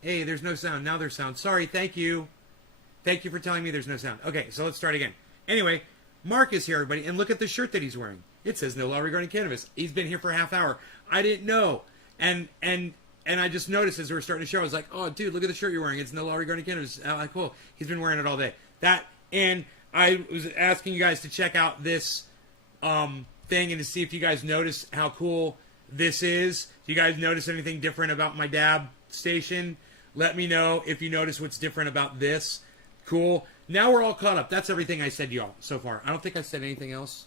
Hey, there's no sound. Now there's sound. Sorry, thank you. Thank you for telling me there's no sound. Okay, so let's start again. Anyway, Mark is here, everybody, and look at the shirt that he's wearing. It says no law regarding cannabis. He's been here for a half hour. I didn't know. And I just noticed as we were starting the show, I was like, oh, dude, look at the shirt you're wearing. It's no law regarding cannabis. Oh, cool. He's been wearing it all day. And I was asking you guys to check out this thing and to see if you guys notice how cool this is. Do you guys notice anything different about my dab station? Let me know if you notice what's different about this. Cool. Now we're all caught up. That's everything I said to y'all so far. I don't think I said anything else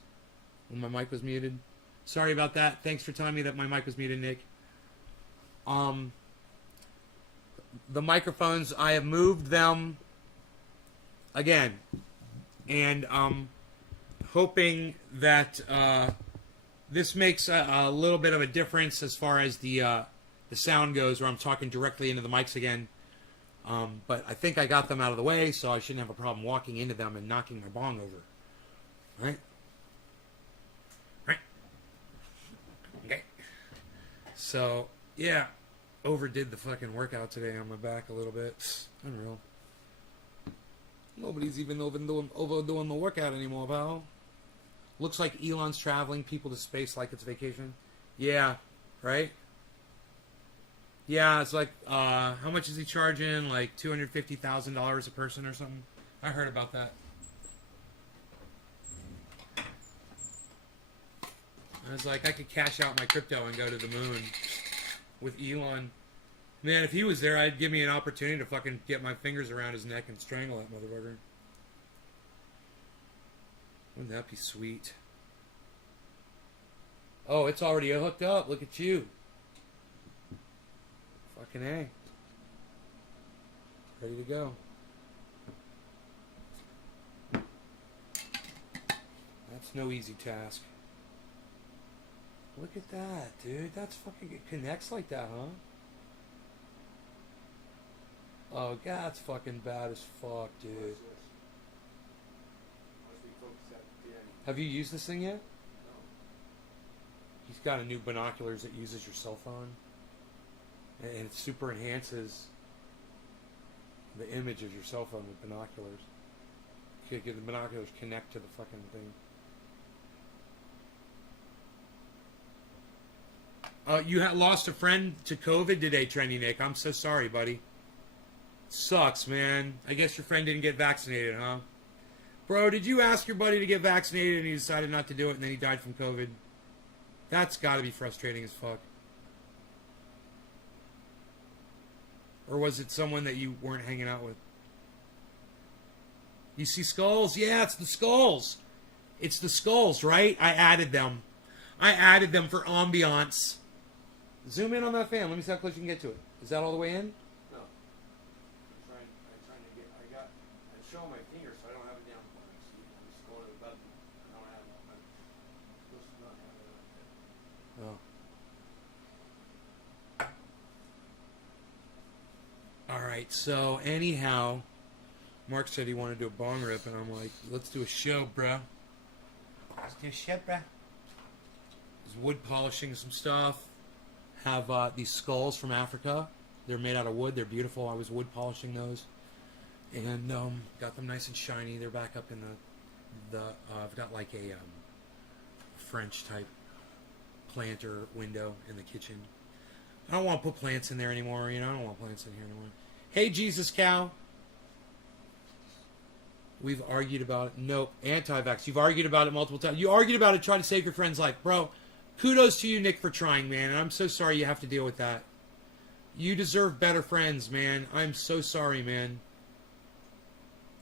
when my mic was muted. Sorry about that. Thanks for telling me that my mic was muted, Nick. The microphones, I have moved them again. And hoping that this makes a little bit of a difference as far as the sound goes, where I'm talking directly into the mics again. But I think I got them out of the way, so I shouldn't have a problem walking into them and knocking my bong over. Right? Right? Okay. So, yeah. Overdid the fucking workout today on my back a little bit. Unreal. Nobody's even overdoing the workout anymore, pal. Looks like Elon's traveling people to space like it's vacation. Yeah, right? Yeah, it's like, how much is he charging? Like $250,000 a person or something? I heard about that. I was like, I could cash out my crypto and go to the moon with Elon. Man, if he was there, I'd give me an opportunity to fucking get my fingers around his neck and strangle that motherfucker. Wouldn't that be sweet? Oh, it's already hooked up. Look at you. Fucking A. Ready to go. That's no easy task. Look at that, dude. That's fucking... It connects like that, huh? Oh, God, that's fucking bad as fuck, dude. Have you used this thing yet? No. He's got a new binoculars that uses your cell phone. And it super enhances the image of your cell phone with binoculars. The binoculars connect to the fucking thing. You lost a friend to COVID today, Trendy Nick. I'm so sorry, buddy. Sucks, man. I guess your friend didn't get vaccinated, huh? Bro, did you ask your buddy to get vaccinated and he decided not to do it and then he died from COVID? That's got to be frustrating as fuck. Or was it someone that you weren't hanging out with? You see skulls? Yeah, it's the skulls. It's the skulls, right? I added them. I added them for ambiance. Zoom in on that fan. Let me see how close you can get to it. Is that all the way in? No. I'm trying to get, I'm showing my finger so I don't have it down. See, I'm just going to the button. I don't have it. I'm supposed to not have it like that. Oh. Alright, so anyhow, Mark said he wanted to do a bong rip, and I'm like, let's do a show, bruh. Let's do a show, bruh. Just wood polishing some stuff. Have these skulls from Africa. They're made out of wood. They're beautiful. I was wood polishing those. And got them nice and shiny. They're back up in the I've got like a French type planter window in the kitchen. I don't want to put plants in there anymore. You know, I don't want plants in here anymore. Hey, Jesus Cow. We've argued about it. Nope. Anti-vax. You've argued about it multiple times. You argued about it trying to save your friend's life. Bro, kudos to you, Nick, for trying, man. And I'm so sorry you have to deal with that. You deserve better friends, man. I'm so sorry, man.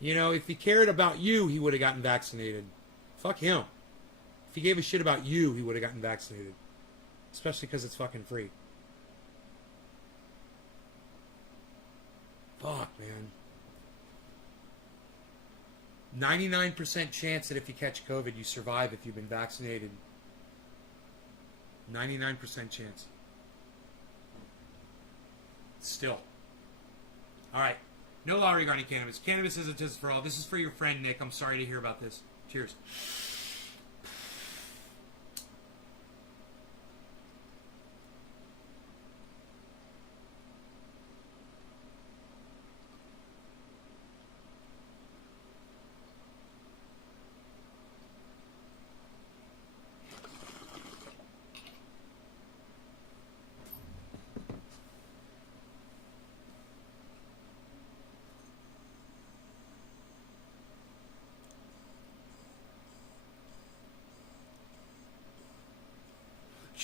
You know, if he cared about you, he would have gotten vaccinated. Fuck him. If he gave a shit about you, he would have gotten vaccinated. Especially because it's fucking free. Fuck, man. 99% chance that if you catch COVID, you survive if you've been vaccinated. 99% chance. Still. Alright. No law regarding cannabis. Cannabis isn't just for all. This is for your friend, Nick. I'm sorry to hear about this. Cheers.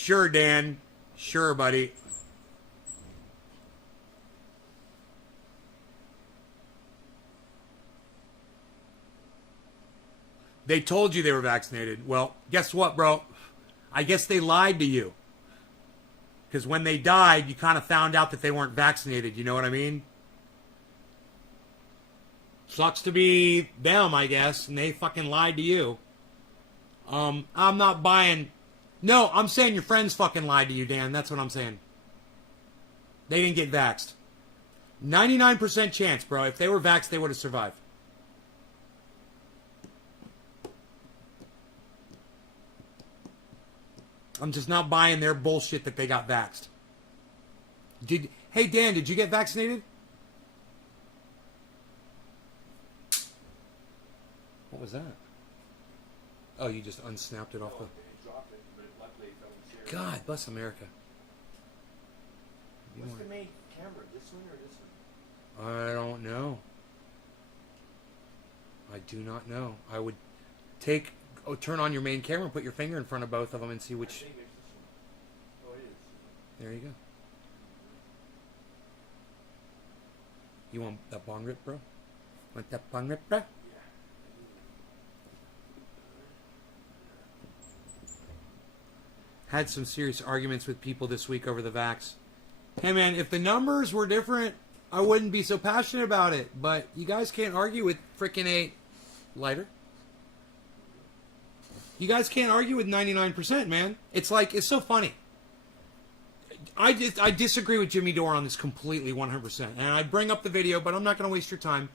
Sure, Dan. Sure, buddy. They told you they were vaccinated. Well, guess what, bro? I guess they lied to you. Because when they died, you kind of found out that they weren't vaccinated. You know what I mean? Sucks to be them, I guess, and they fucking lied to you. I'm not buying... No, I'm saying your friends fucking lied to you, Dan. That's what I'm saying. They didn't get vaxxed. 99% chance, bro. If they were vaxxed, they would have survived. I'm just not buying their bullshit that they got vaxxed. Hey, Dan, did you get vaccinated? What was that? Oh, you just unsnapped it off the... God bless America. What's the main camera? This one or this one? I don't know. I do not know. I would turn on your main camera and put your finger in front of both of them and see which... I think it's this one. Oh, it is. There you go. You want that bong rip, bro? Want that bong rip, bro? Had some serious arguments with people this week over the vax. Hey man, if the numbers were different, I wouldn't be so passionate about it. But you guys can't argue with frickin' a lighter. You guys can't argue with 99%, man. It's like, it's so funny. I disagree with Jimmy Dore on this completely 100%. And I bring up the video, but I'm not going to waste your time.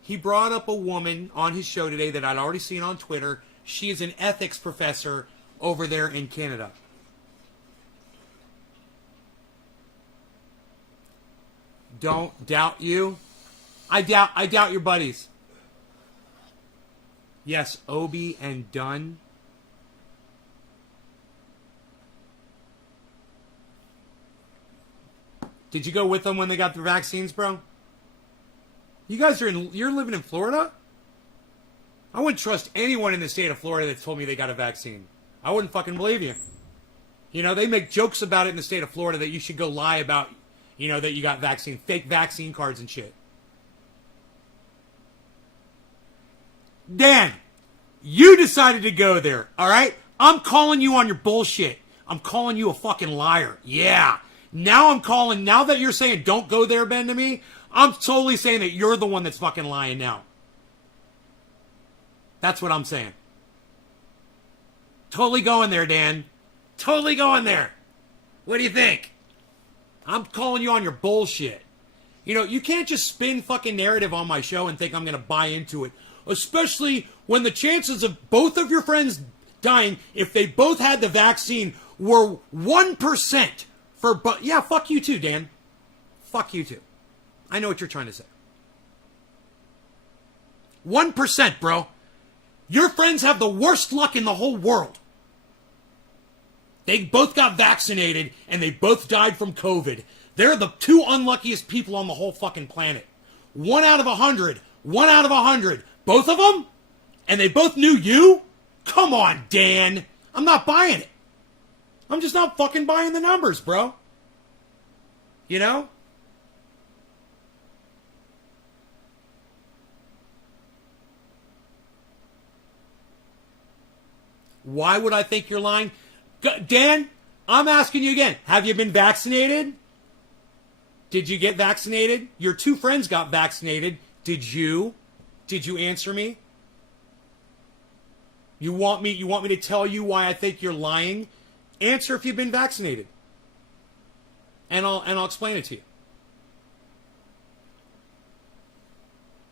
He brought up a woman on his show today that I'd already seen on Twitter. She is an ethics professor over there in Canada. Don't doubt you. I doubt your buddies. Yes, Obi and Dunn. Did you go with them when they got the vaccines, bro? You guys you're living in Florida? I wouldn't trust anyone in the state of Florida that told me they got a vaccine. I wouldn't fucking believe you. You know, they make jokes about it in the state of Florida that you should go lie about, you know, that you got vaccine, fake vaccine cards and shit. Dan, you decided to go there, all right? I'm calling you on your bullshit. I'm calling you a fucking liar. Yeah. Now that you're saying don't go there, Ben, to me, I'm totally saying that you're the one that's fucking lying now. That's what I'm saying. Totally going there, Dan. Totally going there. What do you think? I'm calling you on your bullshit. You know, you can't just spin fucking narrative on my show and think I'm going to buy into it. Especially when the chances of both of your friends dying, if they both had the vaccine, were 1%. Yeah, fuck you too, Dan. Fuck you too. I know what you're trying to say. 1%, bro. Your friends have the worst luck in the whole world. They both got vaccinated and they both died from COVID. They're the two unluckiest people on the whole fucking planet. 1 out of 100. 1 out of 100. Both of them? And they both knew you? Come on, Dan. I'm not buying it. I'm just not fucking buying the numbers, bro. You know? Why would I think you're lying? Dan, I'm asking you again. Have you been vaccinated? Did you get vaccinated? Your two friends got vaccinated. Did you? Did you answer me? You want me to tell you why I think you're lying? Answer if you've been vaccinated. And I'll explain it to you.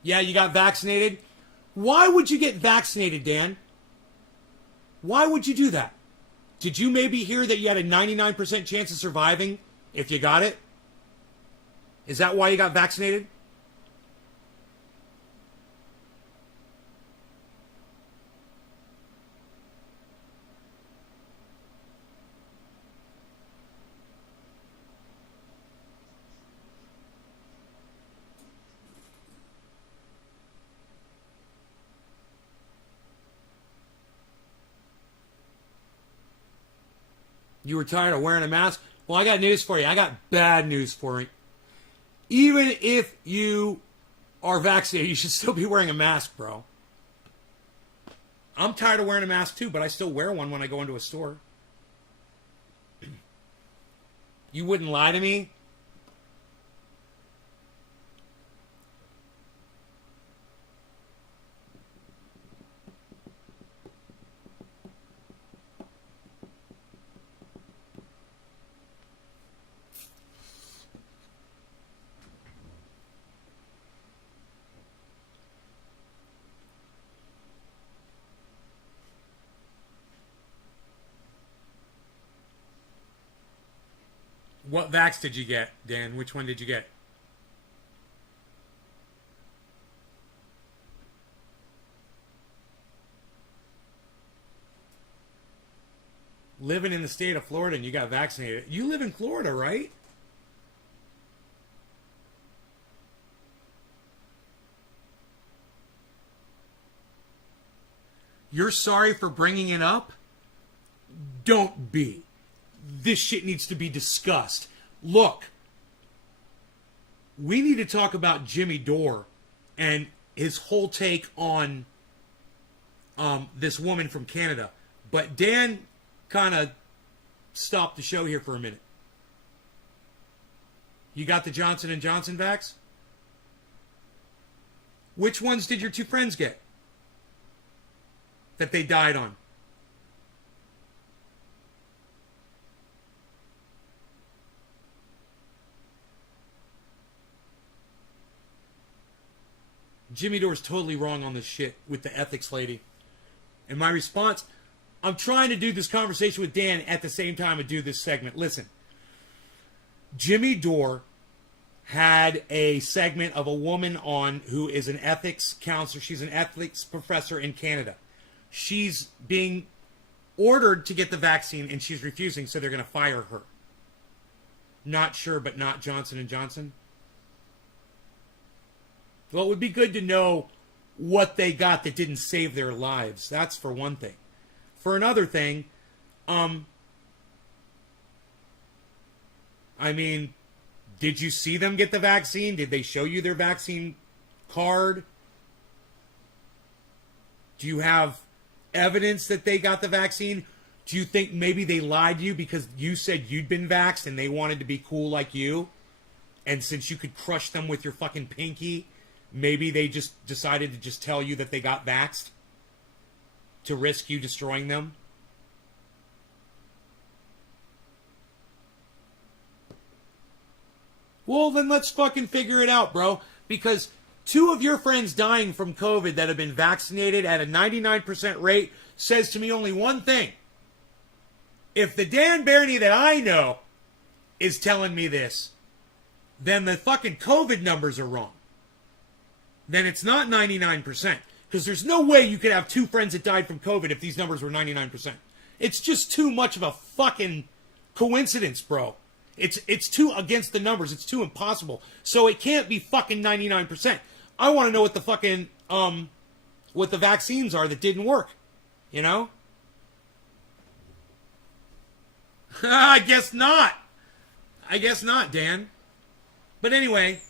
Yeah, you got vaccinated? Why would you get vaccinated, Dan? Why would you do that? Did you maybe hear that you had a 99% chance of surviving if you got it? Is that why you got vaccinated? You were tired of wearing a mask? Well, I got news for you. I got bad news for you. Even if you are vaccinated, you should still be wearing a mask, bro. I'm tired of wearing a mask too, but I still wear one when I go into a store. You wouldn't lie to me? What vax did you get, Dan? Which one did you get? Living in the state of Florida and you got vaccinated. You live in Florida, right? You're sorry for bringing it up? Don't be. This shit needs to be discussed. Look, we need to talk about Jimmy Dore and his whole take on this woman from Canada. But Dan kind of stopped the show here for a minute. You got the Johnson & Johnson vax? Which ones did your two friends get that they died on? Jimmy Dore's totally wrong on this shit with the ethics lady. And my response, I'm trying to do this conversation with Dan at the same time I do this segment. Listen, Jimmy Dore had a segment of a woman on who is an ethics counselor. She's an ethics professor in Canada. She's being ordered to get the vaccine and she's refusing, so they're going to fire her. Not sure, but not Johnson & Johnson. Well, it would be good to know what they got that didn't save their lives. That's for one thing. For another thing, I mean, did you see them get the vaccine? Did they show you their vaccine card? Do you have evidence that they got the vaccine? Do you think maybe they lied to you because you said you'd been vaxxed and they wanted to be cool like you? And since you could crush them with your fucking pinky, maybe they just decided to just tell you that they got vaxxed to risk you destroying them? Well, then let's fucking figure it out, bro. Because two of your friends dying from COVID that have been vaccinated at a 99% rate says to me only one thing. If the Dan Barney that I know is telling me this, then the fucking COVID numbers are wrong. Then it's not 99%. Because there's no way you could have two friends that died from COVID if these numbers were 99%. It's just too much of a fucking coincidence, bro. It's too against the numbers. It's too impossible. So it can't be fucking 99%. I want to know what the fucking, what the vaccines are that didn't work. You know? I guess not. I guess not, Dan. But anyway,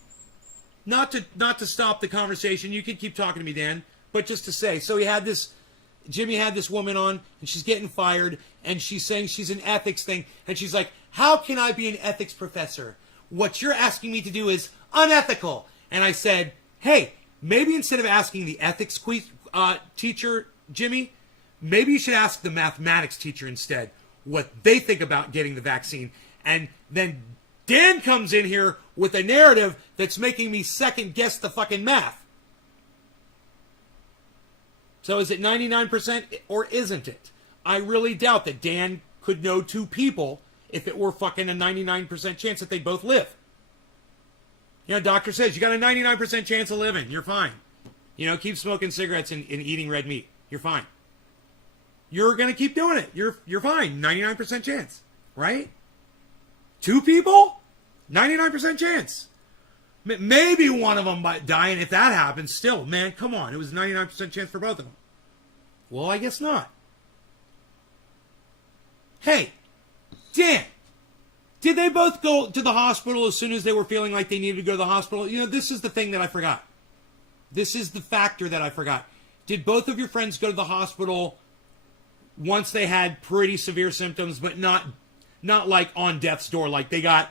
not to stop the conversation. You can keep talking to me, Dan. But just to say, so Jimmy had this woman on, and she's getting fired, and she's saying she's an ethics thing, and she's like, how can I be an ethics professor? What you're asking me to do is unethical. And I said, hey, maybe instead of asking the ethics teacher, Jimmy, maybe you should ask the mathematics teacher instead what they think about getting the vaccine. And then Dan comes in here with a narrative that's making me second guess the fucking math. So is it 99% or isn't it? I really doubt that Dan could know two people if it were fucking a 99% chance that they'd both live. You know, doctor says you got a 99% chance of living. You're fine. You know, keep smoking cigarettes and eating red meat. You're fine. You're going to keep doing it. You're fine. 99% chance. Right? Two people? 99% chance. Maybe one of them might die, and if that happens, still, man, come on. It was a 99% chance for both of them. Well, I guess not. Hey, Dan, did they both go to the hospital as soon as they were feeling like they needed to go to the hospital? You know, this is the thing that I forgot. This is the factor that I forgot. Did both of your friends go to the hospital once they had pretty severe symptoms, but not like on death's door? Like they got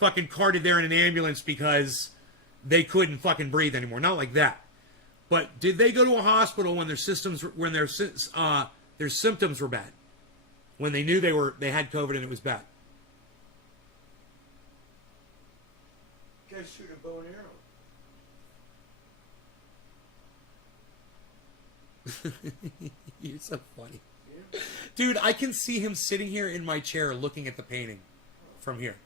fucking carted there in an ambulance because they couldn't fucking breathe anymore. Not like that. But did they go to a hospital when their symptoms were bad? When they knew they had COVID and it was bad? Guys shoot a bow and arrow. You're so funny. Yeah. Dude, I can see him sitting here in my chair looking at the painting from here.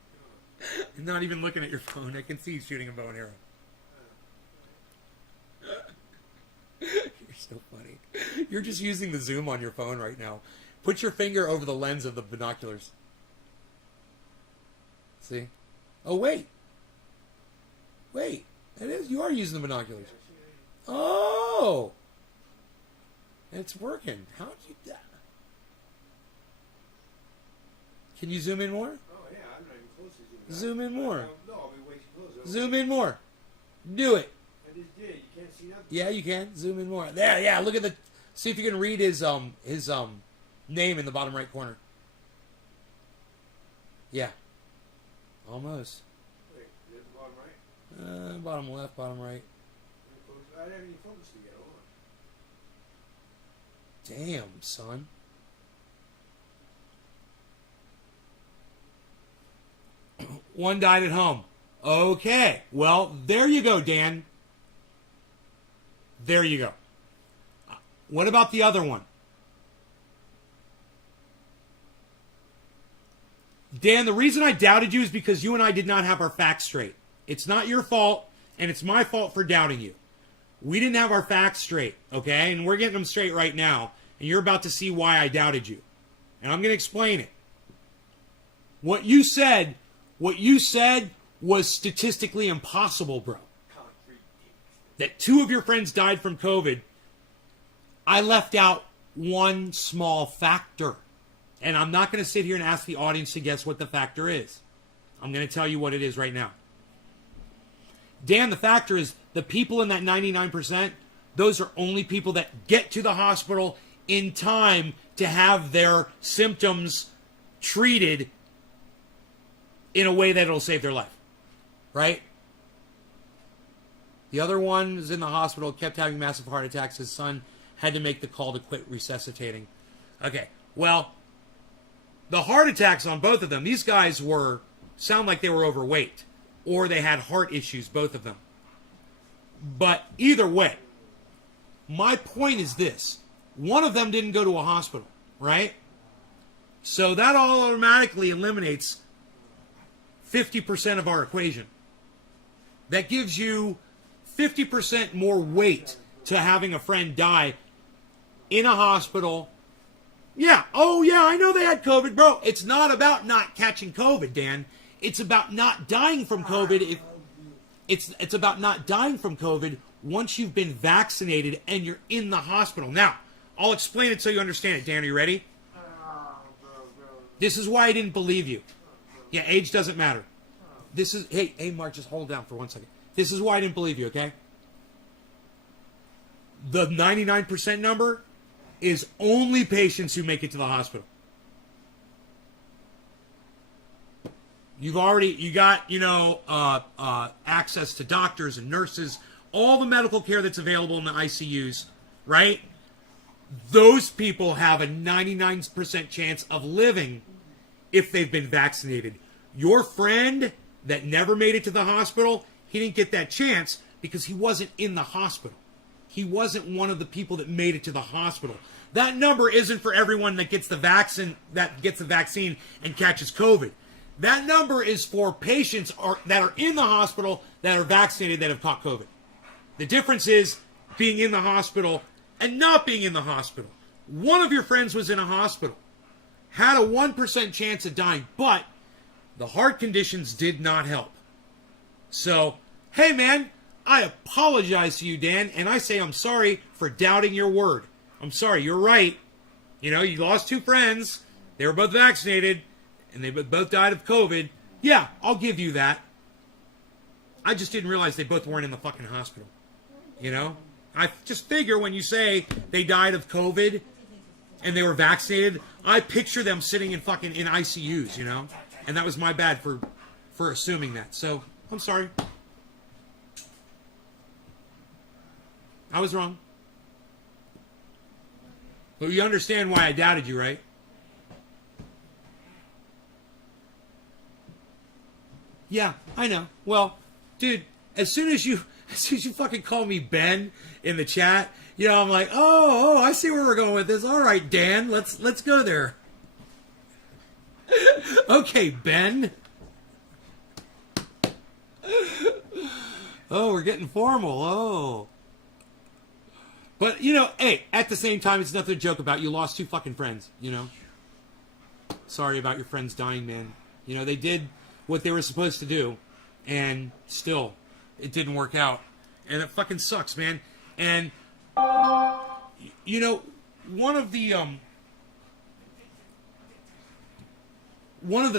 Not even looking at your phone. I can see you shooting a bow and arrow. You're so funny. You're just using the zoom on your phone right now. Put your finger over the lens of the binoculars. See? Oh, wait. Wait. That is, you are using the binoculars. Oh! It's working. How did you do that? Can you zoom in more? Oh, yeah, I'm not even close to Zoom in more. No, I'll be way too close. Zoom in more. Do it. I just did. You can't see nothing. Yeah, you can. Zoom in more. There, yeah, look at the... See if you can read his name in the bottom right corner. Yeah. Almost. Wait, there's the bottom right? Bottom left, bottom right. I haven't even focused it yet. Hold on. Damn, son. One died at home. Okay. Well, there you go, Dan. There you go. What about the other one? Dan, the reason I doubted you is because you and I did not have our facts straight. It's not your fault, and it's my fault for doubting you. We didn't have our facts straight, okay? And we're getting them straight right now, and you're about to see why I doubted you. And I'm going to explain it. What you said was statistically impossible, bro. That 2 of your friends died from COVID. I left out one small factor. And I'm not going to sit here and ask the audience to guess what the factor is. I'm going to tell you what it is right now. Dan, the factor is the people in that 99%, those are only people that get to the hospital in time to have their symptoms treated in a way that it'll save their life. Right? The other one is in the hospital, kept having massive heart attacks. His son had to make the call to quit resuscitating. Okay, well, the heart attacks on both of them, these guys sound like they were overweight. Or they had heart issues, both of them. But either way, my point is this. One of them didn't go to a hospital, right? So that all automatically eliminates 50% of our equation. That gives you 50% more weight to having a friend die in a hospital. Yeah, oh yeah, I know they had COVID, bro. It's not about not catching COVID, Dan. It's about not dying from COVID. It's about not dying from COVID once you've been vaccinated and you're in the hospital. Now, I'll explain it so you understand it. Dan, are you ready? This is why I didn't believe you. Yeah, age doesn't matter. Hey, Mark, just hold down for 1 second. This is why I didn't believe you, okay? The 99% number is only patients who make it to the hospital. You got access to doctors and nurses, all the medical care that's available in the ICUs, right? Those people have a 99% chance of living if they've been vaccinated. Your friend that never made it to the hospital, he didn't get that chance because he wasn't in the hospital. He wasn't one of the people that made it to the hospital. That number isn't for everyone that gets the vaccine and catches COVID. That number is for patients that are in the hospital that are vaccinated that have caught COVID. The difference is being in the hospital and not being in the hospital. One of your friends was in a hospital, had a 1% chance of dying, but the heart conditions did not help. So, hey man, I apologize to you, Dan, and I say I'm sorry for doubting your word. I'm sorry, you're right. You know, you lost 2 friends. They were both vaccinated. and they both died of COVID, yeah, I'll give you that. I just didn't realize they both weren't in the fucking hospital. You know? I just figure when you say they died of COVID and they were vaccinated, I picture them sitting in fucking in ICUs, you know? And that was my bad for assuming that. So, I'm sorry. I was wrong. But you understand why I doubted you, right? Yeah, I know. Well, dude, as soon as you fucking call me Ben in the chat, you know, I'm like, oh, I see where we're going with this. All right, Dan, let's go there. Okay, Ben. Oh, we're getting formal. Oh. But, you know, hey, at the same time, it's nothing to joke about. You lost 2 fucking friends, you know? Sorry about your friends dying, man. You know, they did what they were supposed to do, and still, it didn't work out. And it fucking sucks, man. And, you know, one of the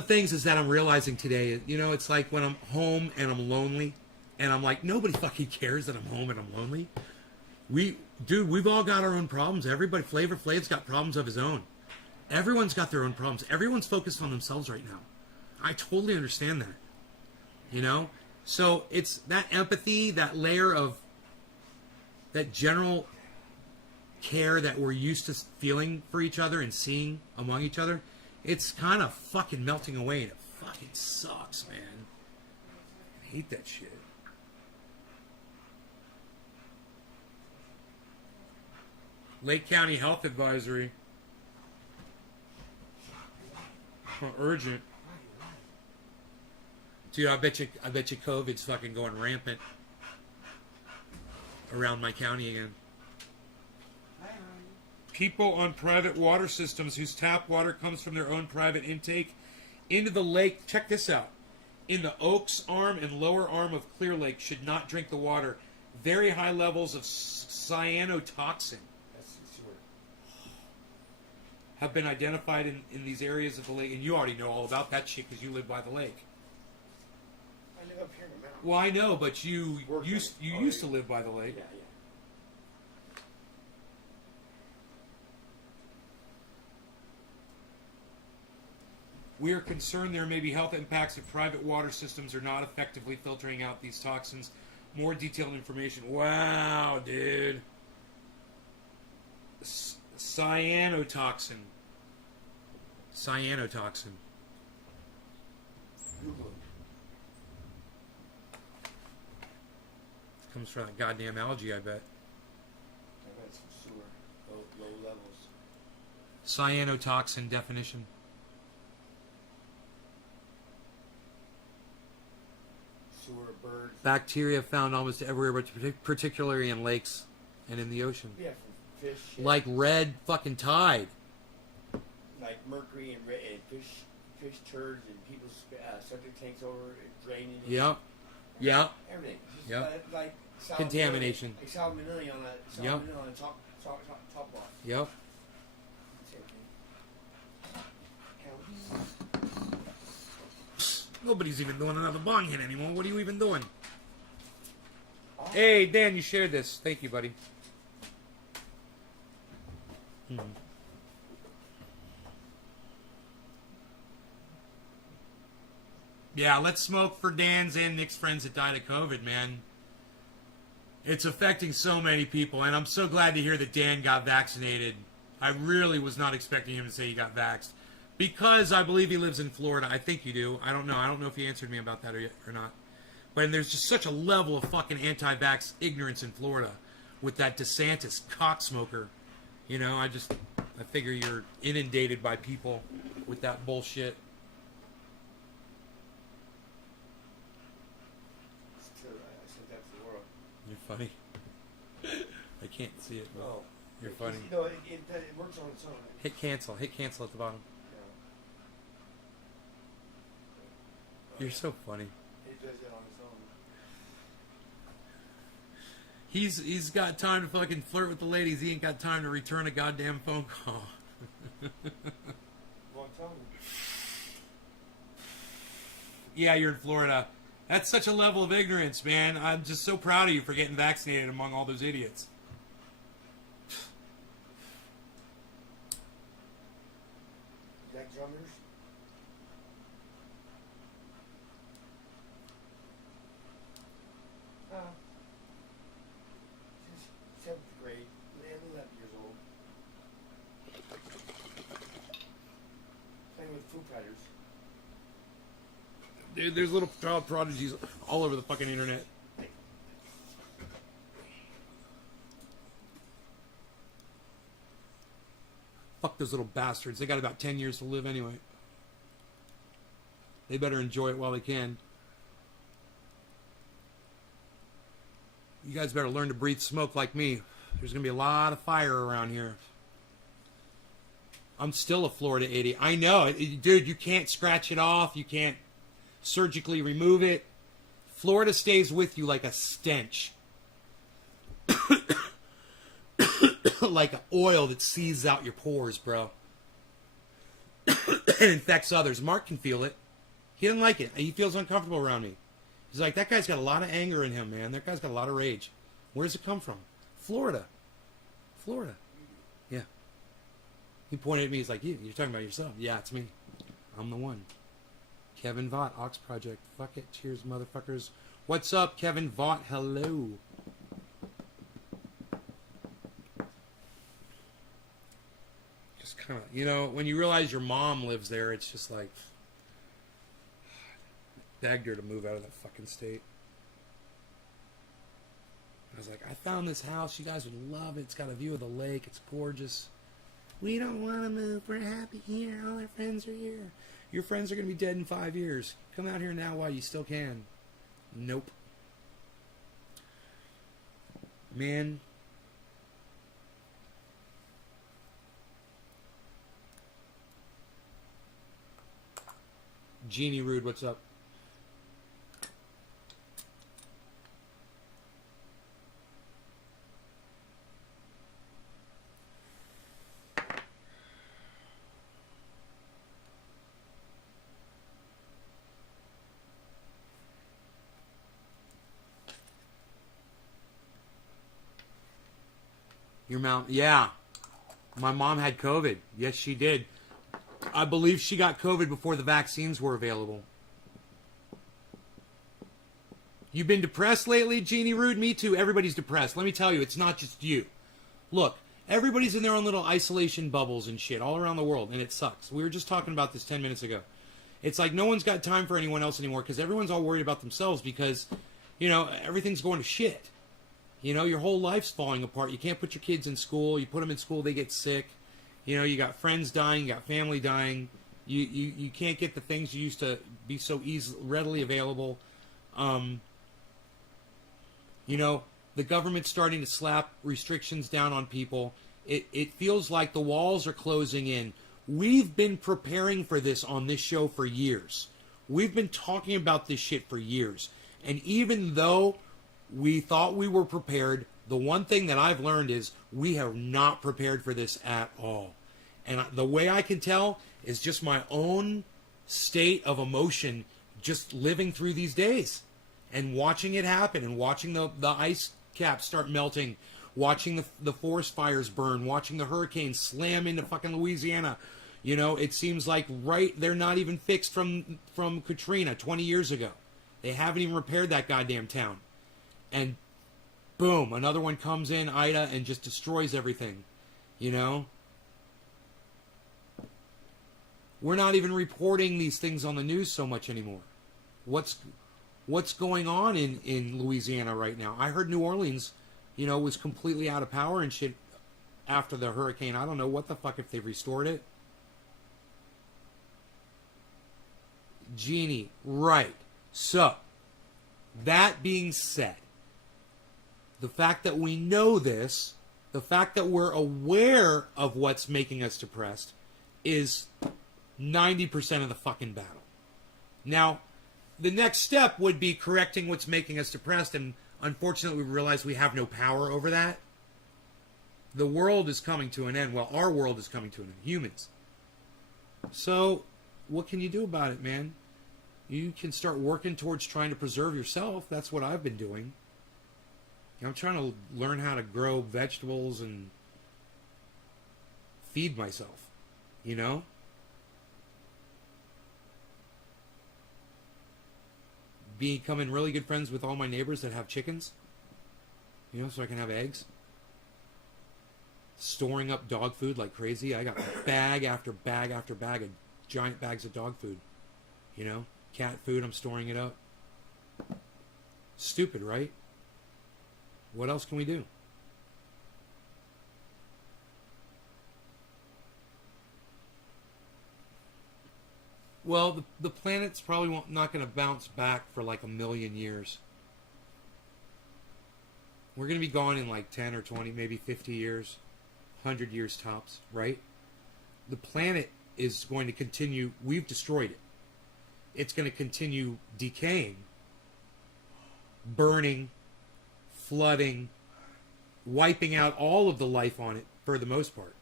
things is that I'm realizing today, you know, it's like when I'm home and I'm lonely, and I'm like, nobody fucking cares that I'm home and I'm lonely. We've all got our own problems. Everybody, Flavor Flav's got problems of his own. Everyone's got their own problems. Everyone's focused on themselves right now. I totally understand that. You know? So it's that empathy, that layer of that general care that we're used to feeling for each other and seeing among each other. It's kind of fucking melting away, and it fucking sucks, man. I hate that shit. Lake County Health Advisory. Oh, urgent. Dude, I bet you COVID's fucking going rampant around my county again. People on private water systems whose tap water comes from their own private intake into the lake. Check this out. In the Oaks Arm and lower arm of Clear Lake should not drink the water. Very high levels of cyanotoxin have been identified in these areas of the lake. And you already know all about that shit because you live by the lake. I live up here in the mountains. Well, I know, but you used to live by the lake. Yeah. We are concerned there may be health impacts if private water systems are not effectively filtering out these toxins. More detailed information. Wow, dude. Cyanotoxin. Cyanotoxin. Google it. Comes from that goddamn algae, I bet. I bet it's from sewer. Low levels. Cyanotoxin definition. Sewer, birds. Bacteria found almost everywhere, but particularly in lakes and in the ocean. Yeah, from fish. Shit. Like red fucking tide. Like mercury and fish turds and people's septic tanks over draining. Yep. Yep. Everything. Just Yep. like Contamination. Like salmonella on that. Yep. Salmonella on top block. Yep. Nobody's even doing another bong hit anymore. What are you even doing? Oh. Hey, Dan, you shared this. Thank you, buddy. Yeah, let's smoke for Dan's and Nick's friends that died of COVID, man. It's affecting so many people, and I'm so glad to hear that Dan got vaccinated. I really was not expecting him to say he got vaxxed. Because I believe he lives in Florida. I think you do. I don't know. I don't know if he answered me about that or not. But there's just such a level of fucking anti-vax ignorance in Florida with that DeSantis cocksmoker. You know, I figure you're inundated by people with that bullshit. It's true. I sent that to the world. You're funny. I can't see it. Oh. You're funny. No, it works on its own. Hit cancel. Hit cancel at the bottom. You're so funny. It does it on its own. He's got time to fucking flirt with the ladies. He ain't got time to return a goddamn phone call. Well, tell me. Yeah, you're in Florida. That's such a level of ignorance, man. I'm just so proud of you for getting vaccinated among all those idiots. That drummers. Since 7th grade, 11 years old. Playing with Foo Fighters. Dude, there's little child prodigies all over the fucking internet. Fuck those little bastards. They got about 10 years to live anyway. They better enjoy it while they can. You guys better learn to breathe smoke like me. There's going to be a lot of fire around here. I'm still a Florida idiot. I know. Dude, you can't scratch it off. You can't surgically remove it. Florida stays with you like a stench. Like an oil that seethes out your pores, bro. And infects others. Mark can feel it. He doesn't like it. He feels uncomfortable around me. He's like, that guy's got a lot of anger in him, man. That guy's got a lot of rage. Where does it come from? Florida. Florida. Yeah. He pointed at me. He's like, you're talking about yourself. Yeah, it's me. I'm the one. Kevin Vaught, Ox Project. Fuck it. Cheers, motherfuckers. What's up, Kevin Vaught? Hello. Just kind of, when you realize your mom lives there, it's just like, begged her to move out of that fucking state. I was like, I found this house. You guys would love it. It's got a view of the lake. It's gorgeous. We don't want to move. We're happy here. All our friends are here. Your friends are going to be dead in 5 years. Come out here now while you still can. Nope. Man. Jeannie Rude, what's up? Your mom, yeah. My mom had COVID. Yes, she did. I believe she got COVID before the vaccines were available. You've been depressed lately, Jeannie Rude? Me too. Everybody's depressed. Let me tell you, it's not just you. Look, everybody's in their own little isolation bubbles and shit all around the world, and it sucks. We were just talking about this 10 minutes ago. It's like no one's got time for anyone else anymore because everyone's all worried about themselves because, everything's going to shit. Your whole life's falling apart. You can't put your kids in school. You put them in school, they get sick. You got friends dying, you got family dying. You can't get the things you used to be so readily available. The government's starting to slap restrictions down on people. It feels like the walls are closing in. We've been preparing for this on this show for years. We've been talking about this shit for years. And even though we thought we were prepared, the one thing that I've learned is we have not prepared for this at all. And the way I can tell is just my own state of emotion just living through these days and watching it happen and watching the ice caps start melting, watching the forest fires burn, watching the hurricanes slam into fucking Louisiana. It seems like they're not even fixed from Katrina 20 years ago. They haven't even repaired that goddamn town. And boom, another one comes in, Ida, and just destroys everything. We're not even reporting these things on the news so much anymore. What's going on in Louisiana right now? I heard New Orleans, was completely out of power and shit after the hurricane. I don't know what the fuck if they've restored it. Jeannie, right. So, that being said, the fact that we know this, the fact that we're aware of what's making us depressed is 90% of the fucking battle. Now, the next step would be correcting what's making us depressed, and unfortunately we realize we have no power over that. The world is coming to an end. Well, our world is coming to an end. Humans. So, what can you do about it, man? You can start working towards trying to preserve yourself. That's what I've been doing. I'm trying to learn how to grow vegetables and feed myself, you know? Becoming really good friends with all my neighbors that have chickens, you know, so I can have eggs. Storing up dog food like crazy. I got bag after bag after bag of giant bags of dog food, you know? Cat food, I'm storing it up. Stupid, right? What else can we do? Well, the planet's probably not going to bounce back for like 1,000,000 years. We're going to be gone in like 10 or 20, maybe 50 years, 100 years tops, right? The planet is going to continue. We've destroyed it. It's going to continue decaying, burning, flooding, wiping out all of the life on it for the most part.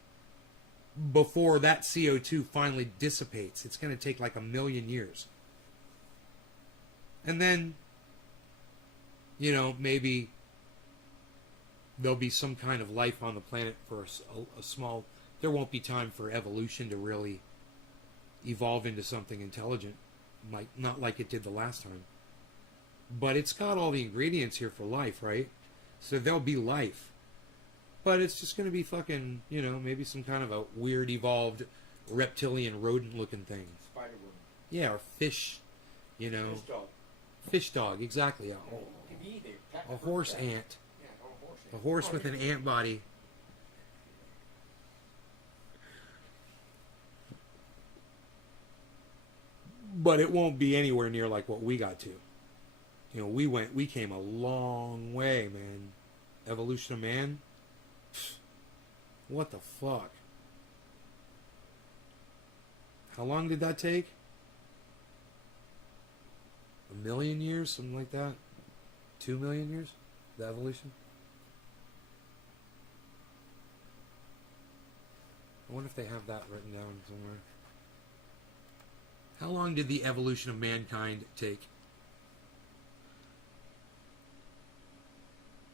Before that CO2 finally dissipates, it's going to take like 1,000,000 years. And then, you know, maybe there'll be some kind of life on the planet for a small... There won't be time for evolution to really evolve into something intelligent, like not like it did the last time. But it's got all the ingredients here for life, right? So there'll be life. But it's just going to be fucking, you know, maybe some kind of a weird evolved reptilian rodent looking thing. Spider woman. Yeah, or fish, you know. Fish dog. Fish dog, exactly. A horse ant. Yeah, a horse ant. A horse with an ant body. But it won't be anywhere near like what we got to. You know, we came a long way, man. Evolution of man. What the fuck? How long did that take? 1,000,000 years? Something like that? 2,000,000 years? The evolution? I wonder if they have that written down somewhere. How long did the evolution of mankind take?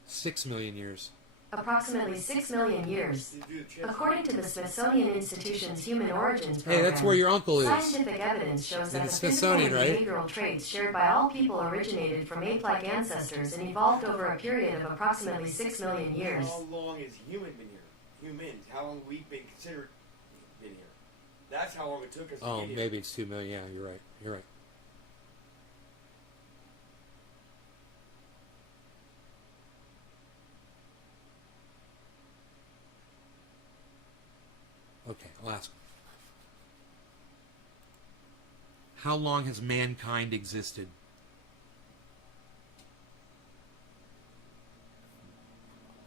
6,000,000 years. Approximately 6 million years. According to the Smithsonian Institution's Human Origins Program, Hey, that's where your uncle is. scientific evidence shows that In the the physical Smithsonian, and right? behavioral traits shared by all people originated from ape-like ancestors and evolved over a period of approximately 6 million years. How long has human been here? Humans. How long have we been considered been here? That's how long it took us to Oh, get here. maybe it's 2,000,000. Yeah, you're right. You're right. Okay, I'll ask. How long has mankind existed?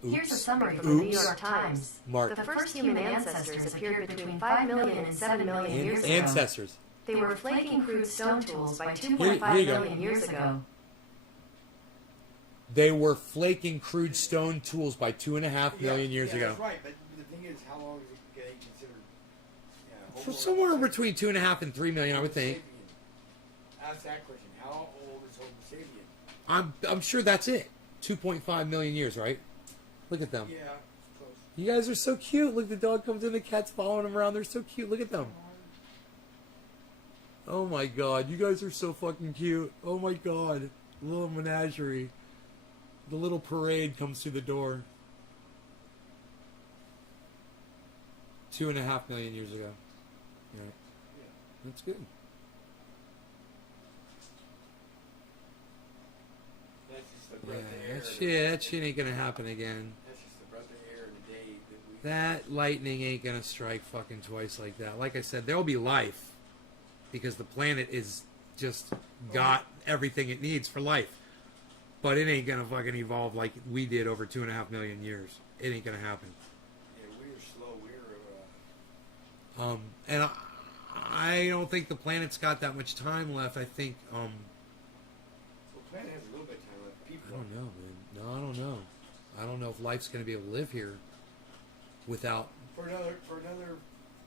Here's a Oops. summary from the New Oops. York Times. Mark. The first human ancestors appeared between 5 million and 7 million years ago. Ancestors. They were flaking crude stone tools by Here 2.5 you go. million years ago. They were flaking crude stone tools by 2.5 million years yeah, ago. That's right, but the thing is, how long is it getting considered? Yeah, So Homo somewhere sapiens. between 2.5 and 3 million, I would think. Sapien. Ask that question. How old is Homo sapien? I'm sure that's it. 2.5 million years, right? Look at them. Yeah, close. You guys are so cute. Look, the dog comes in, the cat's following them around. They're so cute. Look at them. Oh my god, you guys are so fucking cute. Oh my god. Little menagerie. The little parade comes through the door. 2.5 million years ago. Right. Yeah. That's good. That's just the Yeah, breath of air. that shit ain't gonna happen again. That's just the breath of air in the day that we. That lightning ain't gonna strike fucking twice like that. Like I said, there'll be life. Because the planet is just got everything it needs for life. But it ain't gonna fucking evolve like we did over 2.5 million years. It ain't gonna happen. Yeah, we're slow. We're. And I don't think the planet's got that much time left. I think, Well, the planet has a little bit of time left. People. I don't know, man. No, I don't know. I don't know if life's gonna be able to live here without For another 3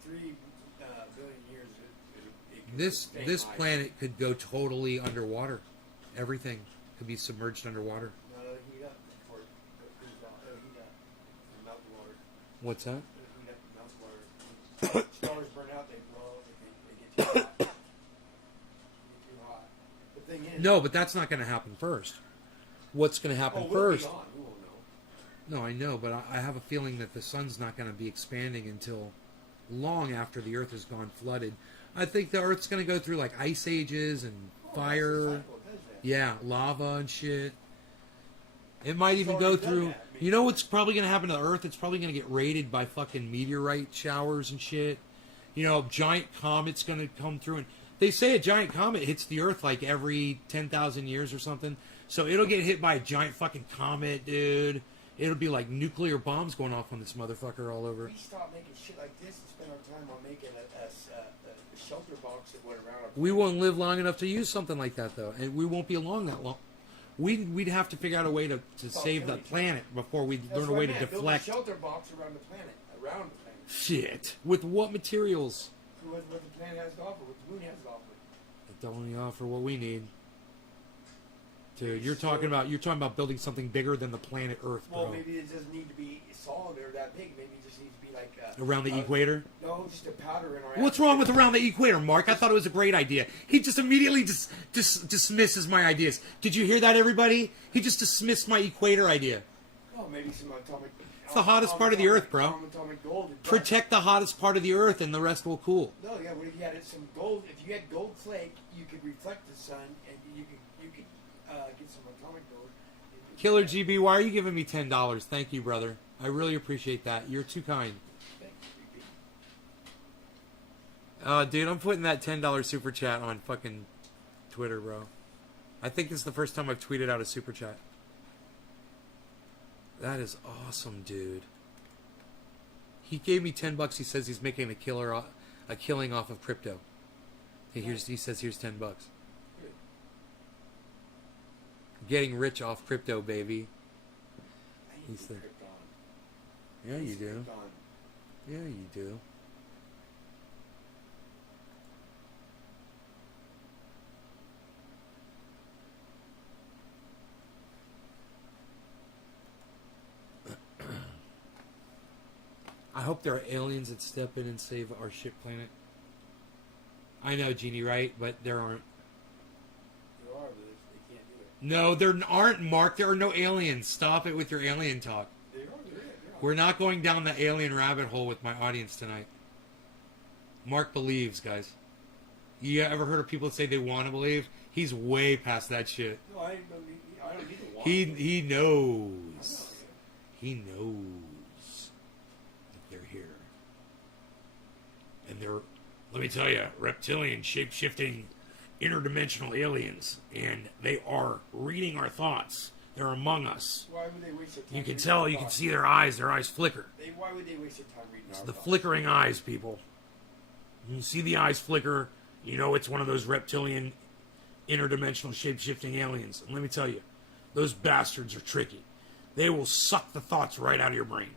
billion years, it could This planet could go totally underwater. Everything could be submerged underwater. No, it'll heat up before it cools down. It'll heat up and melt the water. What's that? It'll heat up and melt the water. Stars burn out, they blow, they get too hot. They get too hot. The thing is... No, but that's not going to happen first. What's going to happen first? Be on. We won't know. No, I know, but I have a feeling that the sun's not going to be expanding until long after the Earth has gone flooded. I think the Earth's going to go through like ice ages and fire. That's the cycle, it does that. Yeah, lava and shit. It might even It's go already done through. that, You know what's probably going to happen to the Earth? It's probably going to get raided by fucking meteorite showers and shit. You know, a giant comet's going to come through. And they say a giant comet hits the Earth like every 10,000 years or something. So it'll get hit by a giant fucking comet, dude. It'll be like nuclear bombs going off on this motherfucker all over. We stop making shit like this and spend our time on making a shelter box that went around our... We won't live long enough to use something like that, though. And we won't be along that long. We'd have to figure out a way to save the planet before we learn a way to deflect. Build a shelter box around the planet. Around the planet. Shit. With what materials? What the planet has to offer. What the moon has to offer. It only offer what we need. Dude, you're talking about building something bigger than the planet Earth, bro. Well, maybe it doesn't need to be solid or that big. Maybe it just needs to be like... around the equator? No, just a powder in our... What's wrong with around the equator, Mark? I thought it was a great idea. He just immediately dismisses my ideas. Did you hear that, everybody? He just dismissed my equator idea. Oh, maybe some atomic... It's the hottest part of the Earth, bro. Atomic gold. Protect the hottest part of the Earth, and the rest will cool. No, yeah. What if you had some gold? If you had gold flake, you could reflect the sun, and you could get some atomic gold. Killer GB, why are you giving me $10? Thank you, brother. I really appreciate that. You're too kind. Dude, I'm putting that $10 super chat on fucking Twitter, bro. I think this is the first time I've tweeted out a super chat. That is awesome, dude. He gave me $10. He says he's making a killing off of crypto. He says here's $10. Getting rich off crypto, baby. He said, yeah, you do. Yeah, you do. I hope there are aliens that step in and save our shit planet. I know, Genie, right? But there aren't. There are, but they can't do it. No, there aren't, Mark. There are no aliens. Stop it with your alien talk. There are. We're not going down the alien rabbit hole with my audience tonight. Mark believes, guys. You ever heard of people say they want to believe? He's way past that shit. No, I don't need to want He knows. He knows that they're here. And they're, let me tell you, reptilian, shape-shifting, interdimensional aliens. And they are reading our thoughts. They're among us. Why would they waste their time? You can tell, you can see their eyes flicker. Why would they waste their time reading It's our the thoughts? flickering eyes, people. You see the eyes flicker, you know it's one of those reptilian, interdimensional, shape-shifting aliens. And let me tell you, those bastards are tricky. They will suck the thoughts right out of your brain.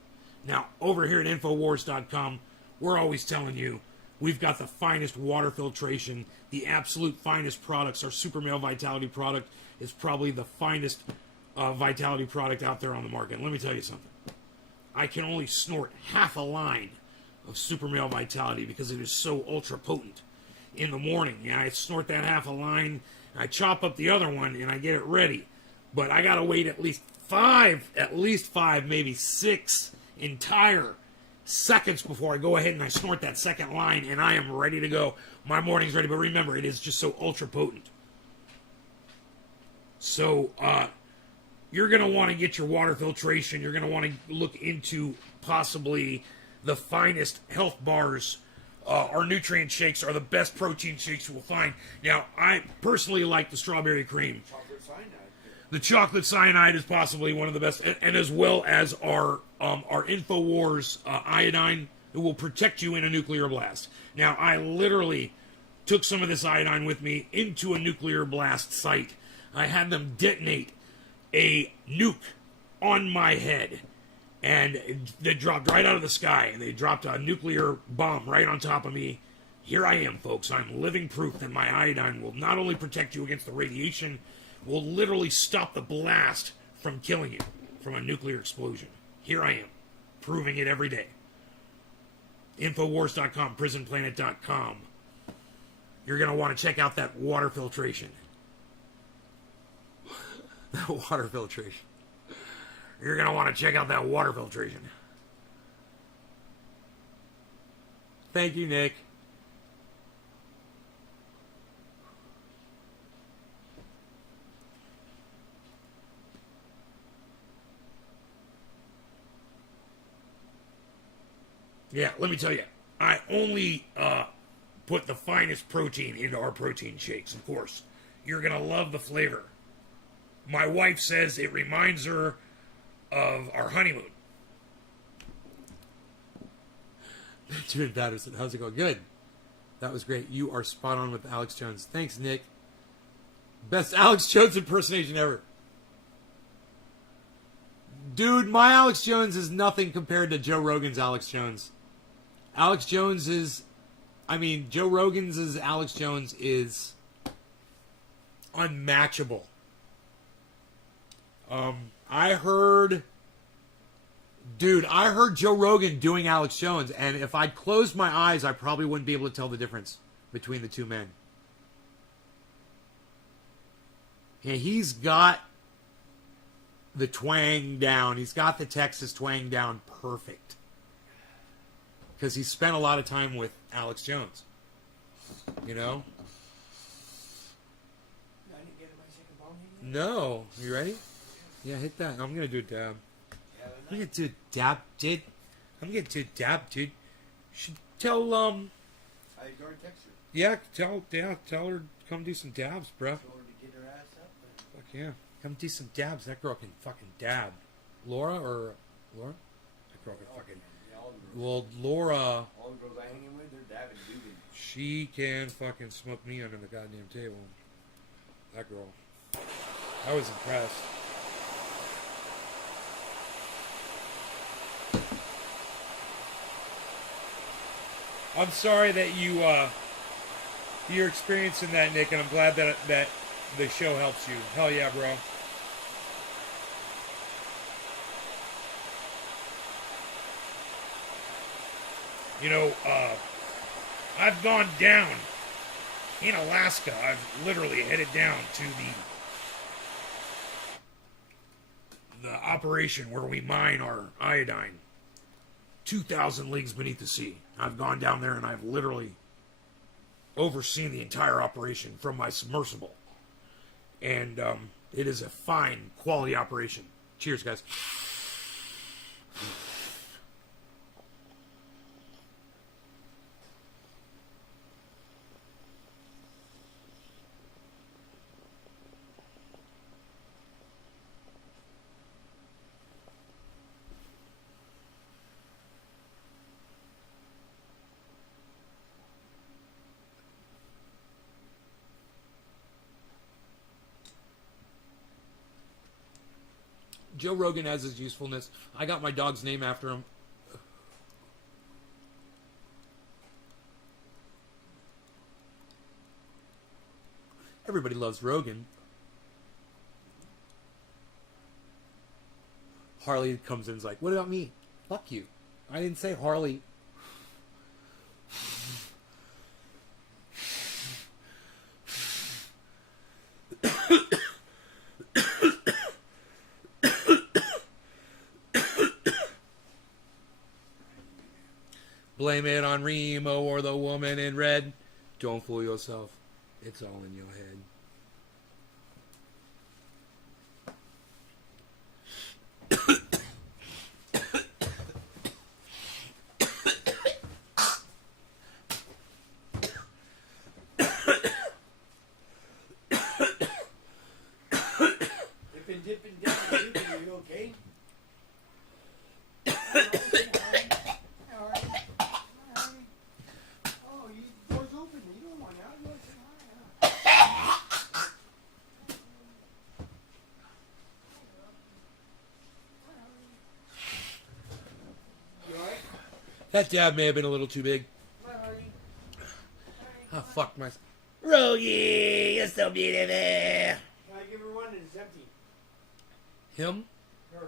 Now, over here at Infowars.com, we're always telling you, we've got the finest water filtration, the absolute finest products. Our Super Male Vitality product is probably the finest Vitality product out there on the market. And let me tell you something. I can only snort half a line of Super Male Vitality because it is so ultra potent. In the morning, yeah, I snort that half a line, I chop up the other one, and I get it ready. But I gotta wait at least five, maybe 6 entire seconds before I go ahead and I snort that second line, and I am ready to go. My morning's ready, but remember, it is just so ultra potent. So, you're going to want to get your water filtration. You're going to want to look into possibly the finest health bars. Our nutrient shakes are the best protein shakes you will find. Now, I personally like the strawberry cream. Chocolate cyanide. The chocolate cyanide is possibly one of the best, and as well as our InfoWars iodine. It will protect you in a nuclear blast. Now, I literally took some of this iodine with me into a nuclear blast site. I had them detonate a nuke on my head, and they dropped right out of the sky, and they dropped a nuclear bomb right on top of me Here I am, folks. I'm living proof that my iodine will not only protect you against the radiation, will literally stop the blast from killing you from a nuclear explosion. Here I am, proving it every day. Infowars.com, prisonplanet.com. You're going to want to check out that water filtration. That water filtration. You're going to want to check out that water filtration. Thank you, Nick. Yeah, let me tell you, I only put the finest protein into our protein shakes, of course. You're going to love the flavor. My wife says it reminds her of our honeymoon. Benjamin Patterson, how's it going? Good. That was great. You are spot on with Alex Jones. Thanks, Nick. Best Alex Jones impersonation ever. Dude, my Alex Jones is nothing compared to Joe Rogan's Alex Jones. Alex Jones is... Joe Rogan's Alex Jones is unmatchable. I heard Joe Rogan doing Alex Jones, and if I'd closed my eyes, I probably wouldn't be able to tell the difference between the two men. Yeah, he's got the twang down. He's got the Texas twang down perfect. Because he spent a lot of time with Alex Jones. You know? I didn't get my second bone hit yet? No. You ready? Yeah, hit that. I'm going to do a dab. I'm going to do a dab, dude. You should tell, I ignored text her. yeah, tell her to come do some dabs, bro. Told her to get her ass up. Fuck yeah. Come do some dabs. That girl can fucking dab. Laura? That girl can fucking... Yeah, all the girls. Well, Laura, All the girls I hanging with, they're dabbing doobing. she can fucking smoke me under the goddamn table. That girl. I was impressed. I'm sorry that you're experiencing that, Nick, and I'm glad that the show helps you. Hell yeah, bro. You know, I've gone down in Alaska. I've literally headed down to the operation where we mine our iodine. 2,000 leagues beneath the sea. I've gone down there and I've literally overseen the entire operation from my submersible. And it is a fine quality operation. Cheers, guys. Joe Rogan has his usefulness. I got my dog's name after him. Everybody loves Rogan. Harley comes in and is like, what about me? Fuck you. I didn't say Harley. Blame it on Remo or the woman in red. Don't fool yourself. It's all in your head. Dipping down, are you okay? That dab may have been a little too big. fuck my... Rogie, you're so beautiful. Can I give her one and it's empty? Him? Her.